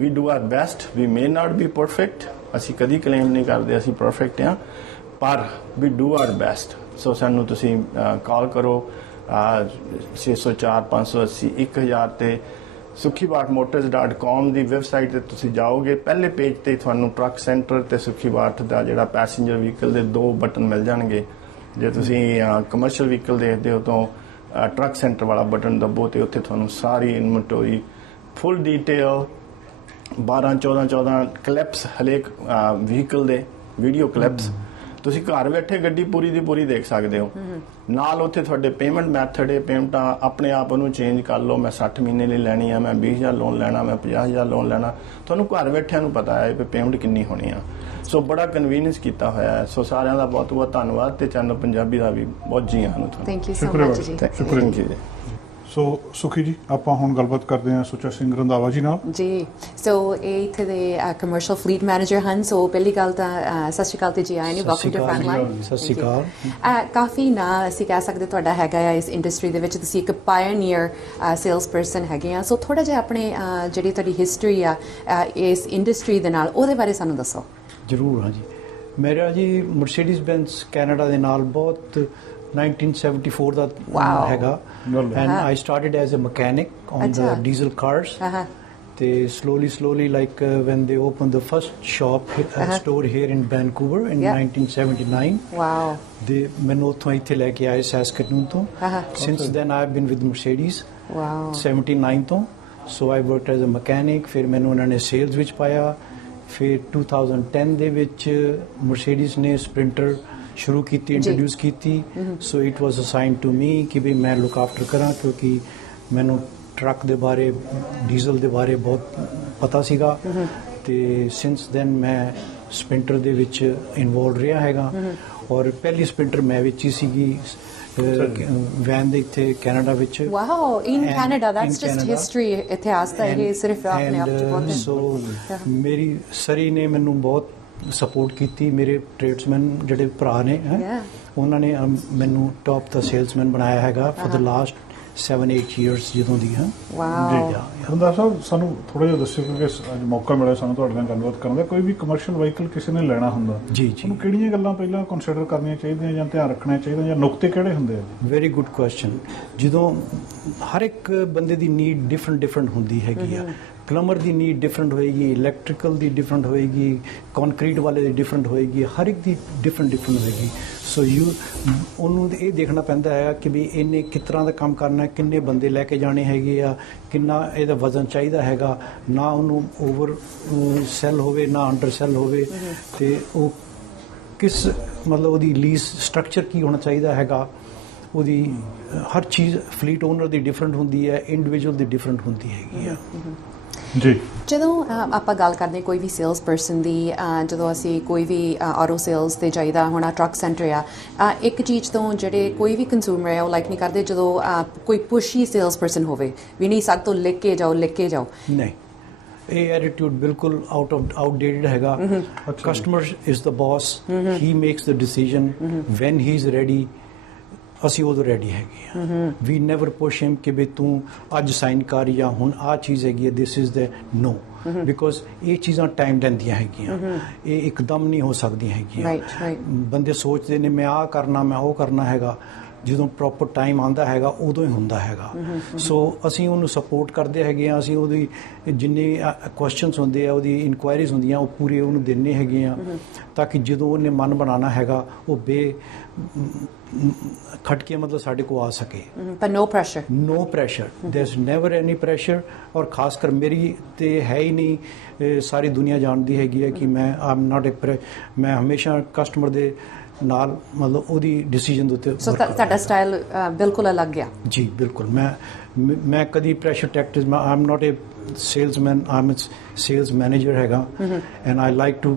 We do our best. We may not be perfect. ਅਸੀਂ ਕਦੀ ਕਲੇਮ ਨਹੀਂ ਕਰਦੇ ਅਸੀਂ ਪਰਫੈਕਟ ਹਾਂ, ਪਰ we do our best. ਸੋ ਸਾਨੂੰ ਤੁਸੀਂ ਕਾਲ ਕਰੋ 604 580 1000 ਤੇ sukhibathmotors.com ਦੀ ਵੈਬਸਾਈਟ ਤੇ ਤੁਸੀਂ ਜਾਓਗੇ, ਪਹਿਲੇ ਪੇਜ ਤੇ ਤੁਹਾਨੂੰ ਟਰੱਕ ਸੈਂਟਰ ਤੇ ਸੁਖੀਬਾਠ ਦਾ ਜਿਹੜਾ ਪੈਸੇਂਜਰ ਵਹੀਕਲ ਦੇ 2 ਬਟਨ ਮਿਲ ਜਾਣਗੇ। ਜੇ ਤੁਸੀਂ ਕਮਰਸ਼ੀਅਲ ਵਹੀਕਲ ਦੇਖਦੇ ਹੋ ਤਾਂ ਟਰੱਕ ਸੈਂਟਰ ਵਾਲਾ ਬਟਨ ਦਬੋ ਤੇ ਉੱਥੇ ਤੁਹਾਨੂੰ ਸਾਰੀ ਇਨਵੈਂਟਰੀ ਫੁੱਲ ਡਿਟੇਲ 12-14 ਕਲਿੱਪਸ ਹਰੇਕ ਵਹੀਕਲ ਦੇ ਵੀਡੀਓ ਕਲਿੱਪਸ ਤੁਸੀਂ ਘਰ ਬੈਠੇ ਗੱਡੀ ਪੂਰੀ ਦੀ ਪੂਰੀ ਦੇਖ ਸਕਦੇ ਹੋ। ਨਾਲ ਉੱਥੇ ਤੁਹਾਡੇ ਪੇਮੈਂਟ ਮੈਥਡ ਹੈ, ਪੇਮੈਂਟਾਂ ਆਪਣੇ ਆਪ ਉਹਨੂੰ ਚੇਂਜ ਕਰ ਲਓ। ਮੈਂ 60 ਮਹੀਨੇ ਲਈ ਲੈਣੀ ਆ, ਮੈਂ 20,000 ਲੋਨ ਲੈਣਾ, ਮੈਂ 50,000 ਲੋਨ ਲੈਣਾ, ਤੁਹਾਨੂੰ ਘਰ ਬੈਠਿਆਂ ਨੂੰ ਪਤਾ ਹੈ ਕਿ ਪੇਮੈਂਟ ਕਿੰਨੀ ਹੋਣੀ ਆ। ਸੋ ਬੜਾ ਕਨਵੀਨੀਅੰਸ ਕੀਤਾ ਹੋਇਆ ਹੈ। ਸੋ ਸਾਰਿਆਂ ਦਾ ਬਹੁਤ ਬਹੁਤ ਧੰਨਵਾਦ ਤੇ ਚੈਨਲ ਪੰਜਾਬੀ ਦਾ ਵੀ ਬਹੁਤ ਜੀ ਆਇਆਂ ਨੂੰ ਤੁਹਾਨੂੰ। ਥੈਂਕ ਯੂ ਸੋ ਮਚ ਜੀ। ਸ਼ੁਕਰੀਆ ਜੀ। ਸੋ ਸੁਖੀ ਜੀ, ਆਪਾਂ ਹੁਣ ਗੱਲਬਾਤ ਕਰਦੇ ਹਾਂ ਸੁੱਚਾ ਸਿੰਘ ਰੰਧਾਵਾ ਜੀ ਨਾਲ। ਜੀ, ਸੋ ਇਹ ਇੱਥੇ ਦੇ ਕਮਰਸ਼ੀਅਲ ਫਲੀਟ ਮੈਨੇਜਰ ਹਨ। ਸੋ ਪਹਿਲੀ ਗੱਲ ਤਾਂ ਸਤਿ ਸ਼੍ਰੀ ਅਕਾਲ ਤੇ ਜੀ ਆਇਆਂ ਨੂੰ, ਵੈਲਕਮ ਟੂ ਫਰੰਟਲਾਈਨ। ਸਤਿ ਸ਼੍ਰੀ ਅਕਾਲ। ਕਾਫੀ ਨਾ ਅਸੀਂ ਕਹਿ ਸਕਦੇ ਤੁਹਾਡਾ ਹੈਗਾ ਆ ਇਸ ਇੰਡਸਟਰੀ ਦੇ ਵਿੱਚ, ਤੁਸੀਂ ਇੱਕ ਪਾਇਨੀਅਰ ਸੇਲਸ ਪਰਸਨ ਹੈਗੇ ਆ। ਸੋ ਥੋੜਾ ਜਿਹਾ ਆਪਣੇ ਜਿਹੜੀ ਤੁਹਾਡੀ ਹਿਸਟਰੀ ਆ ਇਸ ਇੰਡਸਟਰੀ ਦੇ ਨਾਲ, ਉਹਦੇ ਬਾਰੇ ਸਾਨੂੰ ਦੱਸੋ। ਜ਼ਰੂਰ। ਹਾਂਜੀ, ਮੇਰਾ ਜੀ ਮਰਸੀਡੀਜ਼ ਬੈਂਜ਼ ਕੈਨੇਡਾ ਦੇ ਨਾਲ ਬਹੁਤ 1974 ਦਾ ਹੈਗਾ, and I started as a mechanic on the diesel cars. ਤੇ slowly like when they opened the first shop store here in Vancouver in 1979, wow, they ਮੈਨੂੰ ਉੱਥੋਂ ਇੱਥੇ ਲੈ ਕੇ ਆਏ ਸੈਸਕਟੂਨ ਤੋਂ। since then I have been with Mercedes, wow, 79 ਤੋਂ। so I worked as a mechanic। ਫਿਰ ਮੈਨੂੰ ਉਹਨਾਂ ਨੇ ਸੇਲਸ ਵਿੱਚ ਪਾਇਆ। ਫਿਰ 2010 ਦੇ ਵਿੱਚ Mercedes ਨੇ ਸਪ੍ਰਿੰਟਰ ਸ਼ੁਰੂ ਕੀਤੀ, ਇੰਟਰੋਡਿਊਸ ਕੀਤੀ। So it was assigned to me ਕਿ ਵੀ ਮੈਂ ਲੁੱਕ ਆਫਟਰ ਕਰਾਂ, ਕਿਉਂਕਿ ਮੈਨੂੰ ਟਰੱਕ ਦੇ ਬਾਰੇ, ਡੀਜ਼ਲ ਦੇ ਬਾਰੇ ਬਹੁਤ ਪਤਾ ਸੀਗਾ। ਤੇ ਸਿੰਸ ਦੈਨ ਮੈਂ ਸਪ੍ਰਿੰਟਰ ਦੇ ਵਿੱਚ ਇਨਵੋਲਵ ਰਿਹਾ ਹੈਗਾ। ਔਰ ਪਹਿਲੀ ਸਪ੍ਰਿੰਟਰ ਮੈਂ ਵਿੱਚ ਹੀ ਸੀਗੀ ਵੈਨ ਦੇ ਇੱਥੇ ਕੈਨੇਡਾ ਵਿੱਚ। Wow, in And Canada, in that's just Canada. History, ਇਤਿਹਾਸ ਦਾ ਇਹ ਸਿਰਫ ਆਪਣੇ ਆਪ ਚ ਬਹੁਤ ਸੋ ਮੇਰੀ ਸਰੀ ਨੇ ਮੈਨੂੰ ਬਹੁਤ ਸਪੋਰਟ ਕੀਤੀ, ਮੇਰੇ ਟ੍ਰੇਡਸਮੈਨ ਜਿਹੜੇ ਭਰਾ ਨੇ ਉਹਨਾਂ ਨੇ ਮੈਨੂੰ ਟੌਪ ਦਾ ਸੇਲਸਮੈਨ ਬਣਾਇਆ ਹੈਗਾ ਫॉर द ਲਾਸਟ 7-8 ਇਅਰਸ ਜਦੋਂ ਦੀ ਹਾਂ। ਵਾਓ। ਰੰਧਾਵਾ ਸਾਹਿਬ, ਸਾਨੂੰ ਥੋੜਾ ਜਿਹਾ ਦੱਸਿਓ, ਕਿਉਂਕਿ ਅੱਜ ਮੌਕਾ ਮਿਲਿਆ ਸਾਨੂੰ ਤੁਹਾਡੇ ਨਾਲ ਗੱਲਬਾਤ ਕਰਨ ਦਾ। ਕੋਈ ਵੀ ਕਮਰਸ਼ੀਅਲ ਵਹੀਕਲ ਕਿਸੇ ਨੇ ਲੈਣਾ ਹੁੰਦਾ, ਜੀ ਉਹਨੂੰ ਕਿਹੜੀਆਂ ਗੱਲਾਂ ਪਹਿਲਾਂ ਕੰਸੀਡਰ ਕਰਨੀਆਂ ਚਾਹੀਦੀਆਂ ਜਾਂ ਧਿਆਨ ਰੱਖਣਾ ਚਾਹੀਦਾ, ਜਾਂ ਨੁਕਤੇ ਕਿਹੜੇ ਹੁੰਦੇ ਆ? Very good question. ਜਦੋਂ ਹਰ ਇੱਕ ਬੰਦੇ ਦੀ ਨੀਡ ਡਿਫਰੈਂਟ ਹੁੰਦੀ ਹੈਗੀ ਆ। ਪਲੰਬਰ ਦੀ ਨੀਡ ਡਿਫਰੈਂਟ ਹੋਏਗੀ, ਇਲੈਕਟ੍ਰੀਕਲ ਦੀ ਡਿਫਰੈਂਟ ਹੋਏਗੀ, ਕੰਕਰੀਟ ਵਾਲੇ ਦੀ ਡਿਫਰੈਂਟ ਹੋਏਗੀ, ਹਰ ਇੱਕ ਦੀ ਡਿਫਰੈਂਟ ਹੋਏਗੀ। ਸੋ ਉਹਨੂੰ ਇਹ ਦੇਖਣਾ ਪੈਂਦਾ ਹੈ ਕਿ ਵੀ ਇਹਨੇ ਕਿਸ ਤਰ੍ਹਾਂ ਦਾ ਕੰਮ ਕਰਨਾ, ਕਿੰਨੇ ਬੰਦੇ ਲੈ ਕੇ ਜਾਣੇ ਹੈਗੇ ਆ, ਕਿੰਨਾ ਇਹਦਾ ਵਜ਼ਨ ਚਾਹੀਦਾ ਹੈਗਾ, ਨਾ ਉਹਨੂੰ ਓਵਰ ਸੈੱਲ ਹੋਵੇ ਨਾ ਅੰਡਰ ਸੈੱਲ ਹੋਵੇ, ਤੇ ਉਹ ਕਿਸ ਮਤਲਬ ਉਹਦੀ ਲੀਜ਼ ਸਟਰਕਚਰ ਕੀ ਹੋਣਾ ਚਾਹੀਦਾ ਹੈਗਾ। ਉਹਦੀ ਹਰ ਚੀਜ਼ ਫਲੀਟ ਓਨਰ ਦੀ ਡਿਫਰੈਂਟ ਹੁੰਦੀ ਹੈ, ਇੰਡੀਵਿਜੂਅਲ ਦੀ ਡਿਫਰੈਂਟ ਹੁੰਦੀ ਹੈਗੀ ਆ। ਜੀ, ਜਦੋਂ ਆਪਾਂ ਗੱਲ ਕਰਦੇ ਕੋਈ ਵੀ ਸੇਲਸ ਪਰਸਨ ਦੀ, ਜਦੋਂ ਅਸੀਂ ਕੋਈ ਵੀ ਆਟੋ ਸੇਲਸ ਤੇ ਜਾਈਦਾ, ਹੁਣ ਟਰੱਕ ਸੈਂਟਰ ਆ, ਇੱਕ ਚੀਜ਼ ਤੋਂ ਜਿਹੜੇ ਕੋਈ ਵੀ ਕੰਜ਼ਿਊਮਰ ਹੈ ਉਹ ਲਾਈਕ ਨਹੀਂ ਕਰਦੇ ਜਦੋਂ ਕੋਈ ਪੁਸ਼ੀ ਸੇਲਸ ਪਰਸਨ ਹੋਵੇ ਵੀ ਨਹੀਂ ਸਾਡੇ ਤੋਂ ਲਿਖ ਕੇ ਜਾਓ। ਨਹੀਂ, ਇਹ ਐਟੀਟਿਊਡ ਬਿਲਕੁਲ ਆਊਟਡੇਟਡ ਹੈਗਾ। Customer is the boss, he makes the decision van he is ready. ਅਸੀਂ ਉਦੋਂ ਰੈਡੀ ਹੈਗੇ ਆ। ਵੀ ਨੈਵਰ ਪੁਸ਼ ਹਿਮ ਕਿ ਵੀ ਤੂੰ ਅੱਜ ਸਾਈਨ ਕਰ ਜਾਂ ਹੁਣ ਆਹ ਚੀਜ਼ ਹੈਗੀ ਹੈ, this is the no, because ਇਹ ਚੀਜ਼ਾਂ ਟਾਈਮ ਲੈਂਦੀਆਂ ਹੈਗੀਆਂ, ਇਹ ਇੱਕਦਮ ਨਹੀਂ ਹੋ ਸਕਦੀਆਂ ਹੈਗੀਆਂ। ਬੰਦੇ ਸੋਚਦੇ ਨੇ ਮੈਂ ਆਹ ਕਰਨਾ, ਮੈਂ ਉਹ ਕਰਨਾ ਹੈਗਾ, ਜਦੋਂ ਪ੍ਰੋਪਰ ਟਾਈਮ ਆਉਂਦਾ ਹੈਗਾ ਉਦੋਂ ਹੀ ਹੁੰਦਾ ਹੈਗਾ। ਸੋ ਅਸੀਂ ਉਹਨੂੰ ਸਪੋਰਟ ਕਰਦੇ ਹੈਗੇ ਆ। ਅਸੀਂ ਉਹਦੀ ਜਿੰਨੇ ਕੁਐਸਚਨਸ ਹੁੰਦੇ ਆ, ਉਹਦੀ ਇਨਕੁਆਇਰੀਜ਼ ਹੁੰਦੀਆਂ, ਉਹ ਪੂਰੇ ਉਹਨੂੰ ਦਿੰਦੇ ਹੈਗੇ ਆ, ਤਾਂ ਕਿ ਜਦੋਂ ਉਹਨੇ ਮਨ ਬਣਾਉਣਾ ਹੈਗਾ ਉਹ ਖਟ ਕੇ ਮਤਲਬ ਸਾਡੇ ਕੋਲ ਆ ਸਕੇ। ਪਰ no pressure, there is never any pressure. ਔਰ ਖਾਸ ਕਰ ਮੇਰੀ ਤੇ ਹੈ ਹੀ ਨਹੀਂ, ਸਾਰੀ ਦੁਨੀਆ ਜਾਣਦੀ ਹੈਗੀ ਹੈ ਕਿ ਮੈਂ ਮੈਂ ਹਮੇਸ਼ਾ ਕਸਟਮਰ ਦੇ ਨਾਲ ਮਤਲਬ ਉਹਦੀ ਡਿਸੀਜਨ ਦੇ ਉੱਤੇ। ਸੋ ਤੁਹਾਡਾ ਸਟਾਈਲ ਬਿਲਕੁਲ ਅਲੱਗ ਆ। ਜੀ ਬਿਲਕੁਲ। ਮੈਂ ਕਦੀ pressure tactics, I am not a salesman, I am sales manager ਹੈਗਾ, and I like to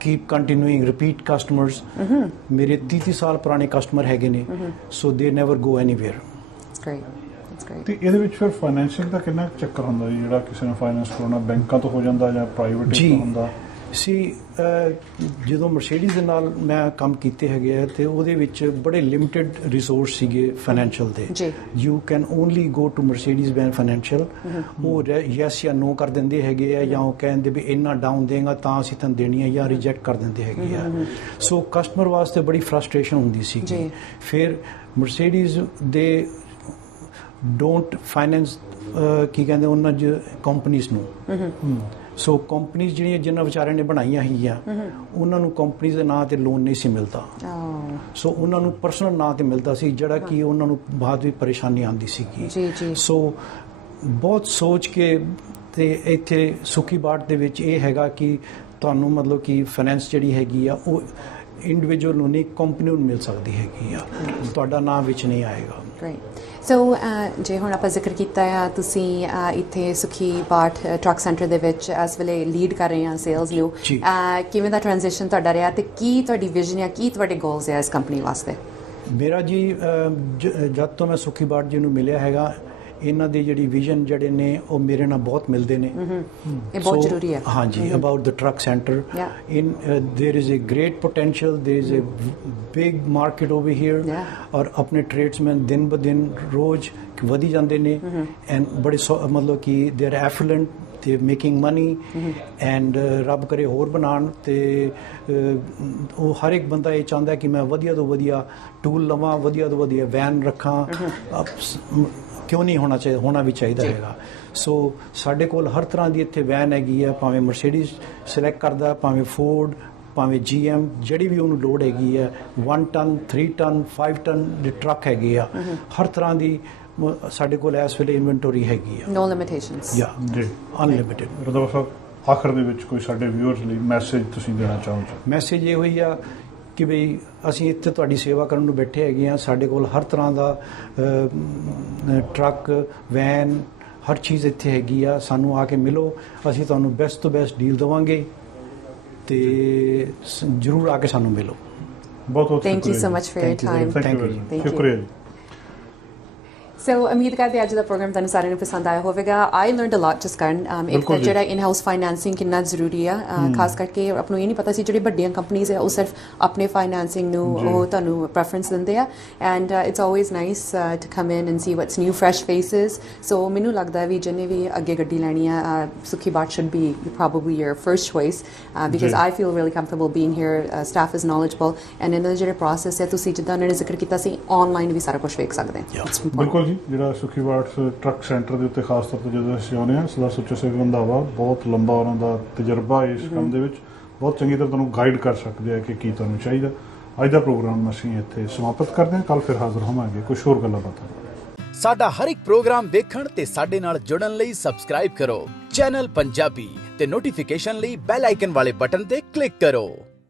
keep continuing repeat customers. ਮੇਰੇ 30 ਸਾਲ ਪੁਰਾਣੇ ਕਸਟਮਰ ਹੈਗੇ ਨੇ, ਸੋ ਦੇ ਨੈਵਰ ਗੋ ਐਨੀਵੇਅਰ। ਗ੍ਰੇਟ। ਤੇ ਇਹਦੇ ਵਿੱਚ ਫਿਰ ਫਾਈਨੈਂਸਿੰਗ ਦਾ ਕਿੰਨਾ ਚੱਕਰ ਹੁੰਦਾ ਜੀ? ਜਿਹੜਾ ਕਿਸੇ ਨੇ ਫਾਈਨੈਂਸ ਕਰਾਉਣਾ ਬੈਂਕਾਂ ਤੋਂ ਹੋ ਜਾਂਦਾ ਜਾਂ ਪ੍ਰਾਈਵੇਟ ਤੋਂ ਹੁੰਦਾ? ਜਦੋਂ ਮਰਸੀਡੀਜ਼ ਦੇ ਨਾਲ ਮੈਂ ਕੰਮ ਕੀਤੇ ਹੈਗੇ ਆ, ਤੇ ਉਹਦੇ ਵਿੱਚ ਬੜੇ ਲਿਮਿਟਿਡ ਰਿਸੋਰਸ ਸੀਗੇ ਫਾਈਨੈਂਸ਼ੀਅਲ ਦੇ। You can only go to Mercedes bank financial. ਉਹ ਯੈਸ ਜਾਂ ਨੋ ਕਰ ਦਿੰਦੇ ਹੈਗੇ ਆ, ਜਾਂ ਉਹ ਕਹਿੰਦੇ ਵੀ ਇੰਨਾ ਡਾਊਨ ਦੇਗਾ ਤਾਂ ਅਸੀਂ ਤੁਹਾਨੂੰ ਦੇਣੀ ਹੈ, ਜਾਂ ਰਿਜੈਕਟ ਕਰ ਦਿੰਦੇ ਹੈਗੇ ਆ। ਸੋ ਕਸਟਮਰ ਵਾਸਤੇ ਬੜੀ ਫਰਸਟ੍ਰੇਸ਼ਨ ਹੁੰਦੀ ਸੀ। ਫਿਰ ਮਰਸੀਡੀਜ਼ ਦੇ ਡੋਂਟ ਫਾਈਨੈਂਸ ਕੀ ਕਹਿੰਦੇ ਉਹਨਾਂ ਕੰਪਨੀਜ਼ ਨੂੰ। ਸੋ ਕੰਪਨੀਜ਼ ਜਿਹੜੀਆਂ ਜਿਨ੍ਹਾਂ ਵਿਚਾਰਿਆਂ ਨੇ ਬਣਾਈਆਂ ਹੈਗੀਆਂ, ਉਹਨਾਂ ਨੂੰ ਕੰਪਨੀਜ਼ ਦੇ ਨਾਂ ਤੇ ਲੋਨ ਨਹੀਂ ਸੀ ਮਿਲਦਾ। ਸੋ ਉਹਨਾਂ ਨੂੰ ਪਰਸਨਲ ਨਾਂ ਤੇ ਮਿਲਦਾ ਸੀ, ਜਿਹੜਾ ਕਿ ਉਹਨਾਂ ਨੂੰ ਬਾਅਦ ਵਿੱਚ ਪਰੇਸ਼ਾਨੀ ਆਉਂਦੀ ਸੀਗੀ। ਸੋ ਬਹੁਤ ਸੋਚ ਕੇ ਤੇ ਇੱਥੇ ਸੁਖੀ ਬਾਟ ਦੇ ਵਿੱਚ ਇਹ ਹੈਗਾ ਕਿ ਤੁਹਾਨੂੰ ਮਤਲਬ ਕਿ ਫਾਈਨੈਂਸ ਜਿਹੜੀ ਹੈਗੀ ਆ ਉਹ ਇੰਡੀਵਿਜੂਅਲ ਨੂੰ ਨਹੀਂ, ਕੰਪਨੀ ਨੂੰ ਮਿਲ ਸਕਦੀ ਹੈਗੀ ਆ, ਤੁਹਾਡਾ ਨਾਮ ਵਿੱਚ ਨਹੀਂ ਆਏਗਾ। ਸੋ ਜੇ ਹੁਣ ਆਪਾਂ ਜ਼ਿਕਰ ਕੀਤਾ ਆ, ਤੁਸੀਂ ਇੱਥੇ ਸੁਖੀ ਬਾਟ ਟਰੱਕ ਸੈਂਟਰ ਦੇ ਵਿੱਚ ਇਸ ਵੇਲੇ ਲੀਡ ਕਰ ਰਹੇ ਆ ਸੇਲਸ ਨੂੰ, ਕਿਵੇਂ ਦਾ ਟ੍ਰਾਂਜੀਸ਼ਨ ਤੁਹਾਡਾ ਰਿਹਾ ਤੇ ਕੀ ਤੁਹਾਡੀ ਵਿਜ਼ਨ ਆ, ਕੀ ਤੁਹਾਡੇ ਗੋਲਸ ਆ ਇਸ ਕੰਪਨੀ ਵਾਸਤੇ? ਮੇਰਾ ਜੀ ਜਦ ਤੋਂ ਮੈਂ ਸੁਖੀ ਬਾਟ ਜੀ ਨੂੰ ਮਿਲਿਆ ਹੈਗਾ, ਇਹਨਾਂ ਦੀ ਜਿਹੜੀ ਵਿਜ਼ਨ ਜਿਹੜੇ ਨੇ ਉਹ ਮੇਰੇ ਨਾਲ ਬਹੁਤ ਮਿਲਦੇ ਨੇ। ਇਹ ਬਹੁਤ ਜ਼ਰੂਰੀ ਹੈ। ਹਾਂਜੀ, about the truck centre in there is a great potential, there is a big market over here. ਔਰ ਆਪਣੇ ਟ੍ਰੇਡਸਮੈਨ ਦਿਨ ਬ ਦਿਨ ਰੋਜ਼ ਵਧੀ ਜਾਂਦੇ ਨੇ, ਐਂਡ ਬੜੇ ਮਤਲਬ ਕਿ ਦੇ ਆਰ ਐਫਲੂਐਂਟ, ਤੇ ਮੇਕਿੰਗ ਮਨੀ, ਐਂਡ ਰੱਬ ਕਰੇ ਹੋਰ ਬਣਾਉਣ। ਤੇ ਉਹ ਹਰ ਇੱਕ ਬੰਦਾ ਇਹ ਚਾਹੁੰਦਾ ਕਿ ਮੈਂ ਵਧੀਆ ਤੋਂ ਵਧੀਆ ਟੂਲ ਲਵਾਂ, ਵਧੀਆ ਤੋਂ ਵਧੀਆ ਵੈਨ ਰੱਖਾਂ। ਕਿਉਂ ਨਹੀਂ ਹੋਣਾ ਚਾਹੀਦਾ, ਹੋਣਾ ਵੀ ਚਾਹੀਦਾ ਹੈਗਾ। ਸੋ ਸਾਡੇ ਕੋਲ ਹਰ ਤਰ੍ਹਾਂ ਦੀ ਇੱਥੇ ਵੈਨ ਹੈਗੀ ਆ, ਭਾਵੇਂ ਮਰਸੀਡੀਜ਼ ਸਿਲੈਕਟ ਕਰਦਾ, ਭਾਵੇਂ ਫੋਰਡ, ਭਾਵੇਂ GM, ਜਿਹੜੀ ਵੀ ਉਹਨੂੰ ਲੋਡ ਹੈਗੀ ਹੈ। 1 ਟਨ, 3 ਟਨ, 5 ਟਨ ਦੇ ਟਰੱਕ ਹੈਗੇ ਆ, ਹਰ ਤਰ੍ਹਾਂ ਦੀ ਸਾਡੇ ਕੋਲ ਇਸ ਵੇਲੇ ਇਨਵੈਂਟਰੀ ਹੈਗੀ ਆ। ਨੋ ਲਿਮਿਟੇਸ਼ਨਸ। ਜੀ, ਅਨਲਿਮਿਟਿਡ। ਰੰਧਾਵਾ ਸਾਹਿਬ, ਆਖਰ ਦੇ ਵਿੱਚ ਕੋਈ ਸਾਡੇ ਵਿਊਅਰਸ ਲਈ ਮੈਸੇਜ ਤੁਸੀਂ ਦੇਣਾ ਚਾਹੋ? ਮੈਸੇਜ ਇਹ ਹੋਈ ਆ ਕਿ ਬਈ ਅਸੀਂ ਇੱਥੇ ਤੁਹਾਡੀ ਸੇਵਾ ਕਰਨ ਨੂੰ ਬੈਠੇ ਹੈਗੇ ਆ। ਸਾਡੇ ਕੋਲ ਹਰ ਤਰ੍ਹਾਂ ਦਾ ਟਰੱਕ, ਵੈਨ, ਹਰ ਚੀਜ਼ ਇੱਥੇ ਹੈਗੀ ਆ। ਸਾਨੂੰ ਆ ਕੇ ਮਿਲੋ, ਅਸੀਂ ਤੁਹਾਨੂੰ ਬੈਸਟ ਤੋਂ ਬੈਸਟ ਡੀਲ ਦੇਵਾਂਗੇ, ਤੇ ਜ਼ਰੂਰ ਆ ਕੇ ਸਾਨੂੰ ਮਿਲੋ। ਬਹੁਤ ਬਹੁਤ Thank you so much for your Thank you very time. much. Thank you Thank you. Thank you. ਸ਼ੁਕਰੀਆ ਜੀ। ਸੋ ਉਮੀਦ ਕਰਦੇ ਅੱਜ ਦਾ ਪ੍ਰੋਗਰਾਮ ਤੁਹਾਨੂੰ ਸਾਰਿਆਂ ਨੂੰ ਪਸੰਦ ਆਇਆ ਹੋਵੇਗਾ। ਆਈ ਲਰਨਡ ਅ ਲੋਟ ਜਸਟ ਕਰਨ ਇੱਕ ਬਿਲਕੁਲ ਤਾਂ ਜੀ। ਜਿਹੜਾ ਇਨ ਹਾਊਸ ਫਾਈਨੈਂਸਿੰਗ ਕਿੰਨਾ ਜ਼ਰੂਰੀ ਆ ਖਾਸ ਕਰਕੇ ਆਪਾਂ ਨੂੰ ਇਹ ਨਹੀਂ ਪਤਾ ਸੀ ਜਿਹੜੀ ਵੱਡੀਆਂ ਕੰਪਨੀਆਂ ਆ ਉਹ ਸਿਰਫ ਆਪਣੇ ਫਾਈਨੈਂਸਿੰਗ ਨੂੰ ਉਹ ਤੁਹਾਨੂੰ ਪ੍ਰੈਫਰੈਂਸ ਦਿੰਦੇ ਆ and it's always nice to come in and see what's new fresh faces. So ਮੈਨੂੰ ਲੱਗਦਾ ਵੀ ਜਿਹਨੇ ਵੀ ਅੱਗੇ ਗੱਡੀ ਲੈਣੀ ਆ Sukhi but should be probably your first choice because I feel really comfortable being here staff is knowledgeable and ਇਹਨਾਂ ਦੇ ਜਿਹੜੇ ਪ੍ਰੋਸੈਸ ਹੈ ਤੁਸੀਂ ਜਿੱਦਾਂ ਉਹਨਾਂ ਨੇ ਜ਼ਿਕਰ ਕੀਤਾ ਸੀ ਆਨਲਾਈਨ ਵੀ ਸਾਰਾ ਕੁਝ ਵੇਖ ਸਕਦੇ ਹਾਂ। It's important. ਬਿਲਕੁਲ ਜੀ, ਜਿਹੜਾ ਸੁਖੀ ਬਾਟਸ ਟਰੱਕ ਸੈਂਟਰ ਦੇ ਉੱਤੇ ਖਾਸ ਤੌਰ ਤੇ ਜਦੋਂ ਅਸੀਂ ਆਉਂਦੇ ਹਾਂ ਸਰਦਾਰ ਸੁੱਚਾ ਸਿੰਘ ਰੰਧਾਵਾ ਬਹੁਤ ਲੰਬਾ ਉਹਨਾਂ ਦਾ ਤਜਰਬਾ ਇਸ ਕੰਮ ਦੇ ਵਿੱਚ, ਬਹੁਤ ਚੰਗੀ ਤਰ੍ਹਾਂ ਤੁਹਾਨੂੰ ਗਾਈਡ ਕਰ ਸਕਦੇ ਆ ਕਿ ਕੀ ਤੁਹਾਨੂੰ ਚਾਹੀਦਾ। ਅੱਜ ਦਾ ਪ੍ਰੋਗਰਾਮ ਅਸੀਂ ਇੱਥੇ ਸਮਾਪਤ ਕਰਦੇ ਹਾਂ, ਕੱਲ ਫਿਰ ਹਾਜ਼ਰ ਹੋਵਾਂਗੇ ਕੁਝ ਹੋਰ ਗੱਲਾਂ ਬਾਤਾਂ। ਸਾਡਾ ਹਰ ਇੱਕ ਪ੍ਰੋਗਰਾਮ ਦੇਖਣ ਤੇ ਸਾਡੇ ਨਾਲ ਜੁੜਨ ਲਈ ਸਬਸਕ੍ਰਾਈਬ ਕਰੋ ਚੈਨਲ ਪੰਜਾਬੀ ਤੇ ਨੋਟੀਫਿਕੇਸ਼ਨ ਲਈ ਬੈਲ ਆਈਕਨ ਵਾਲੇ ਬਟਨ ਤੇ ਕਲਿੱਕ ਕਰੋ।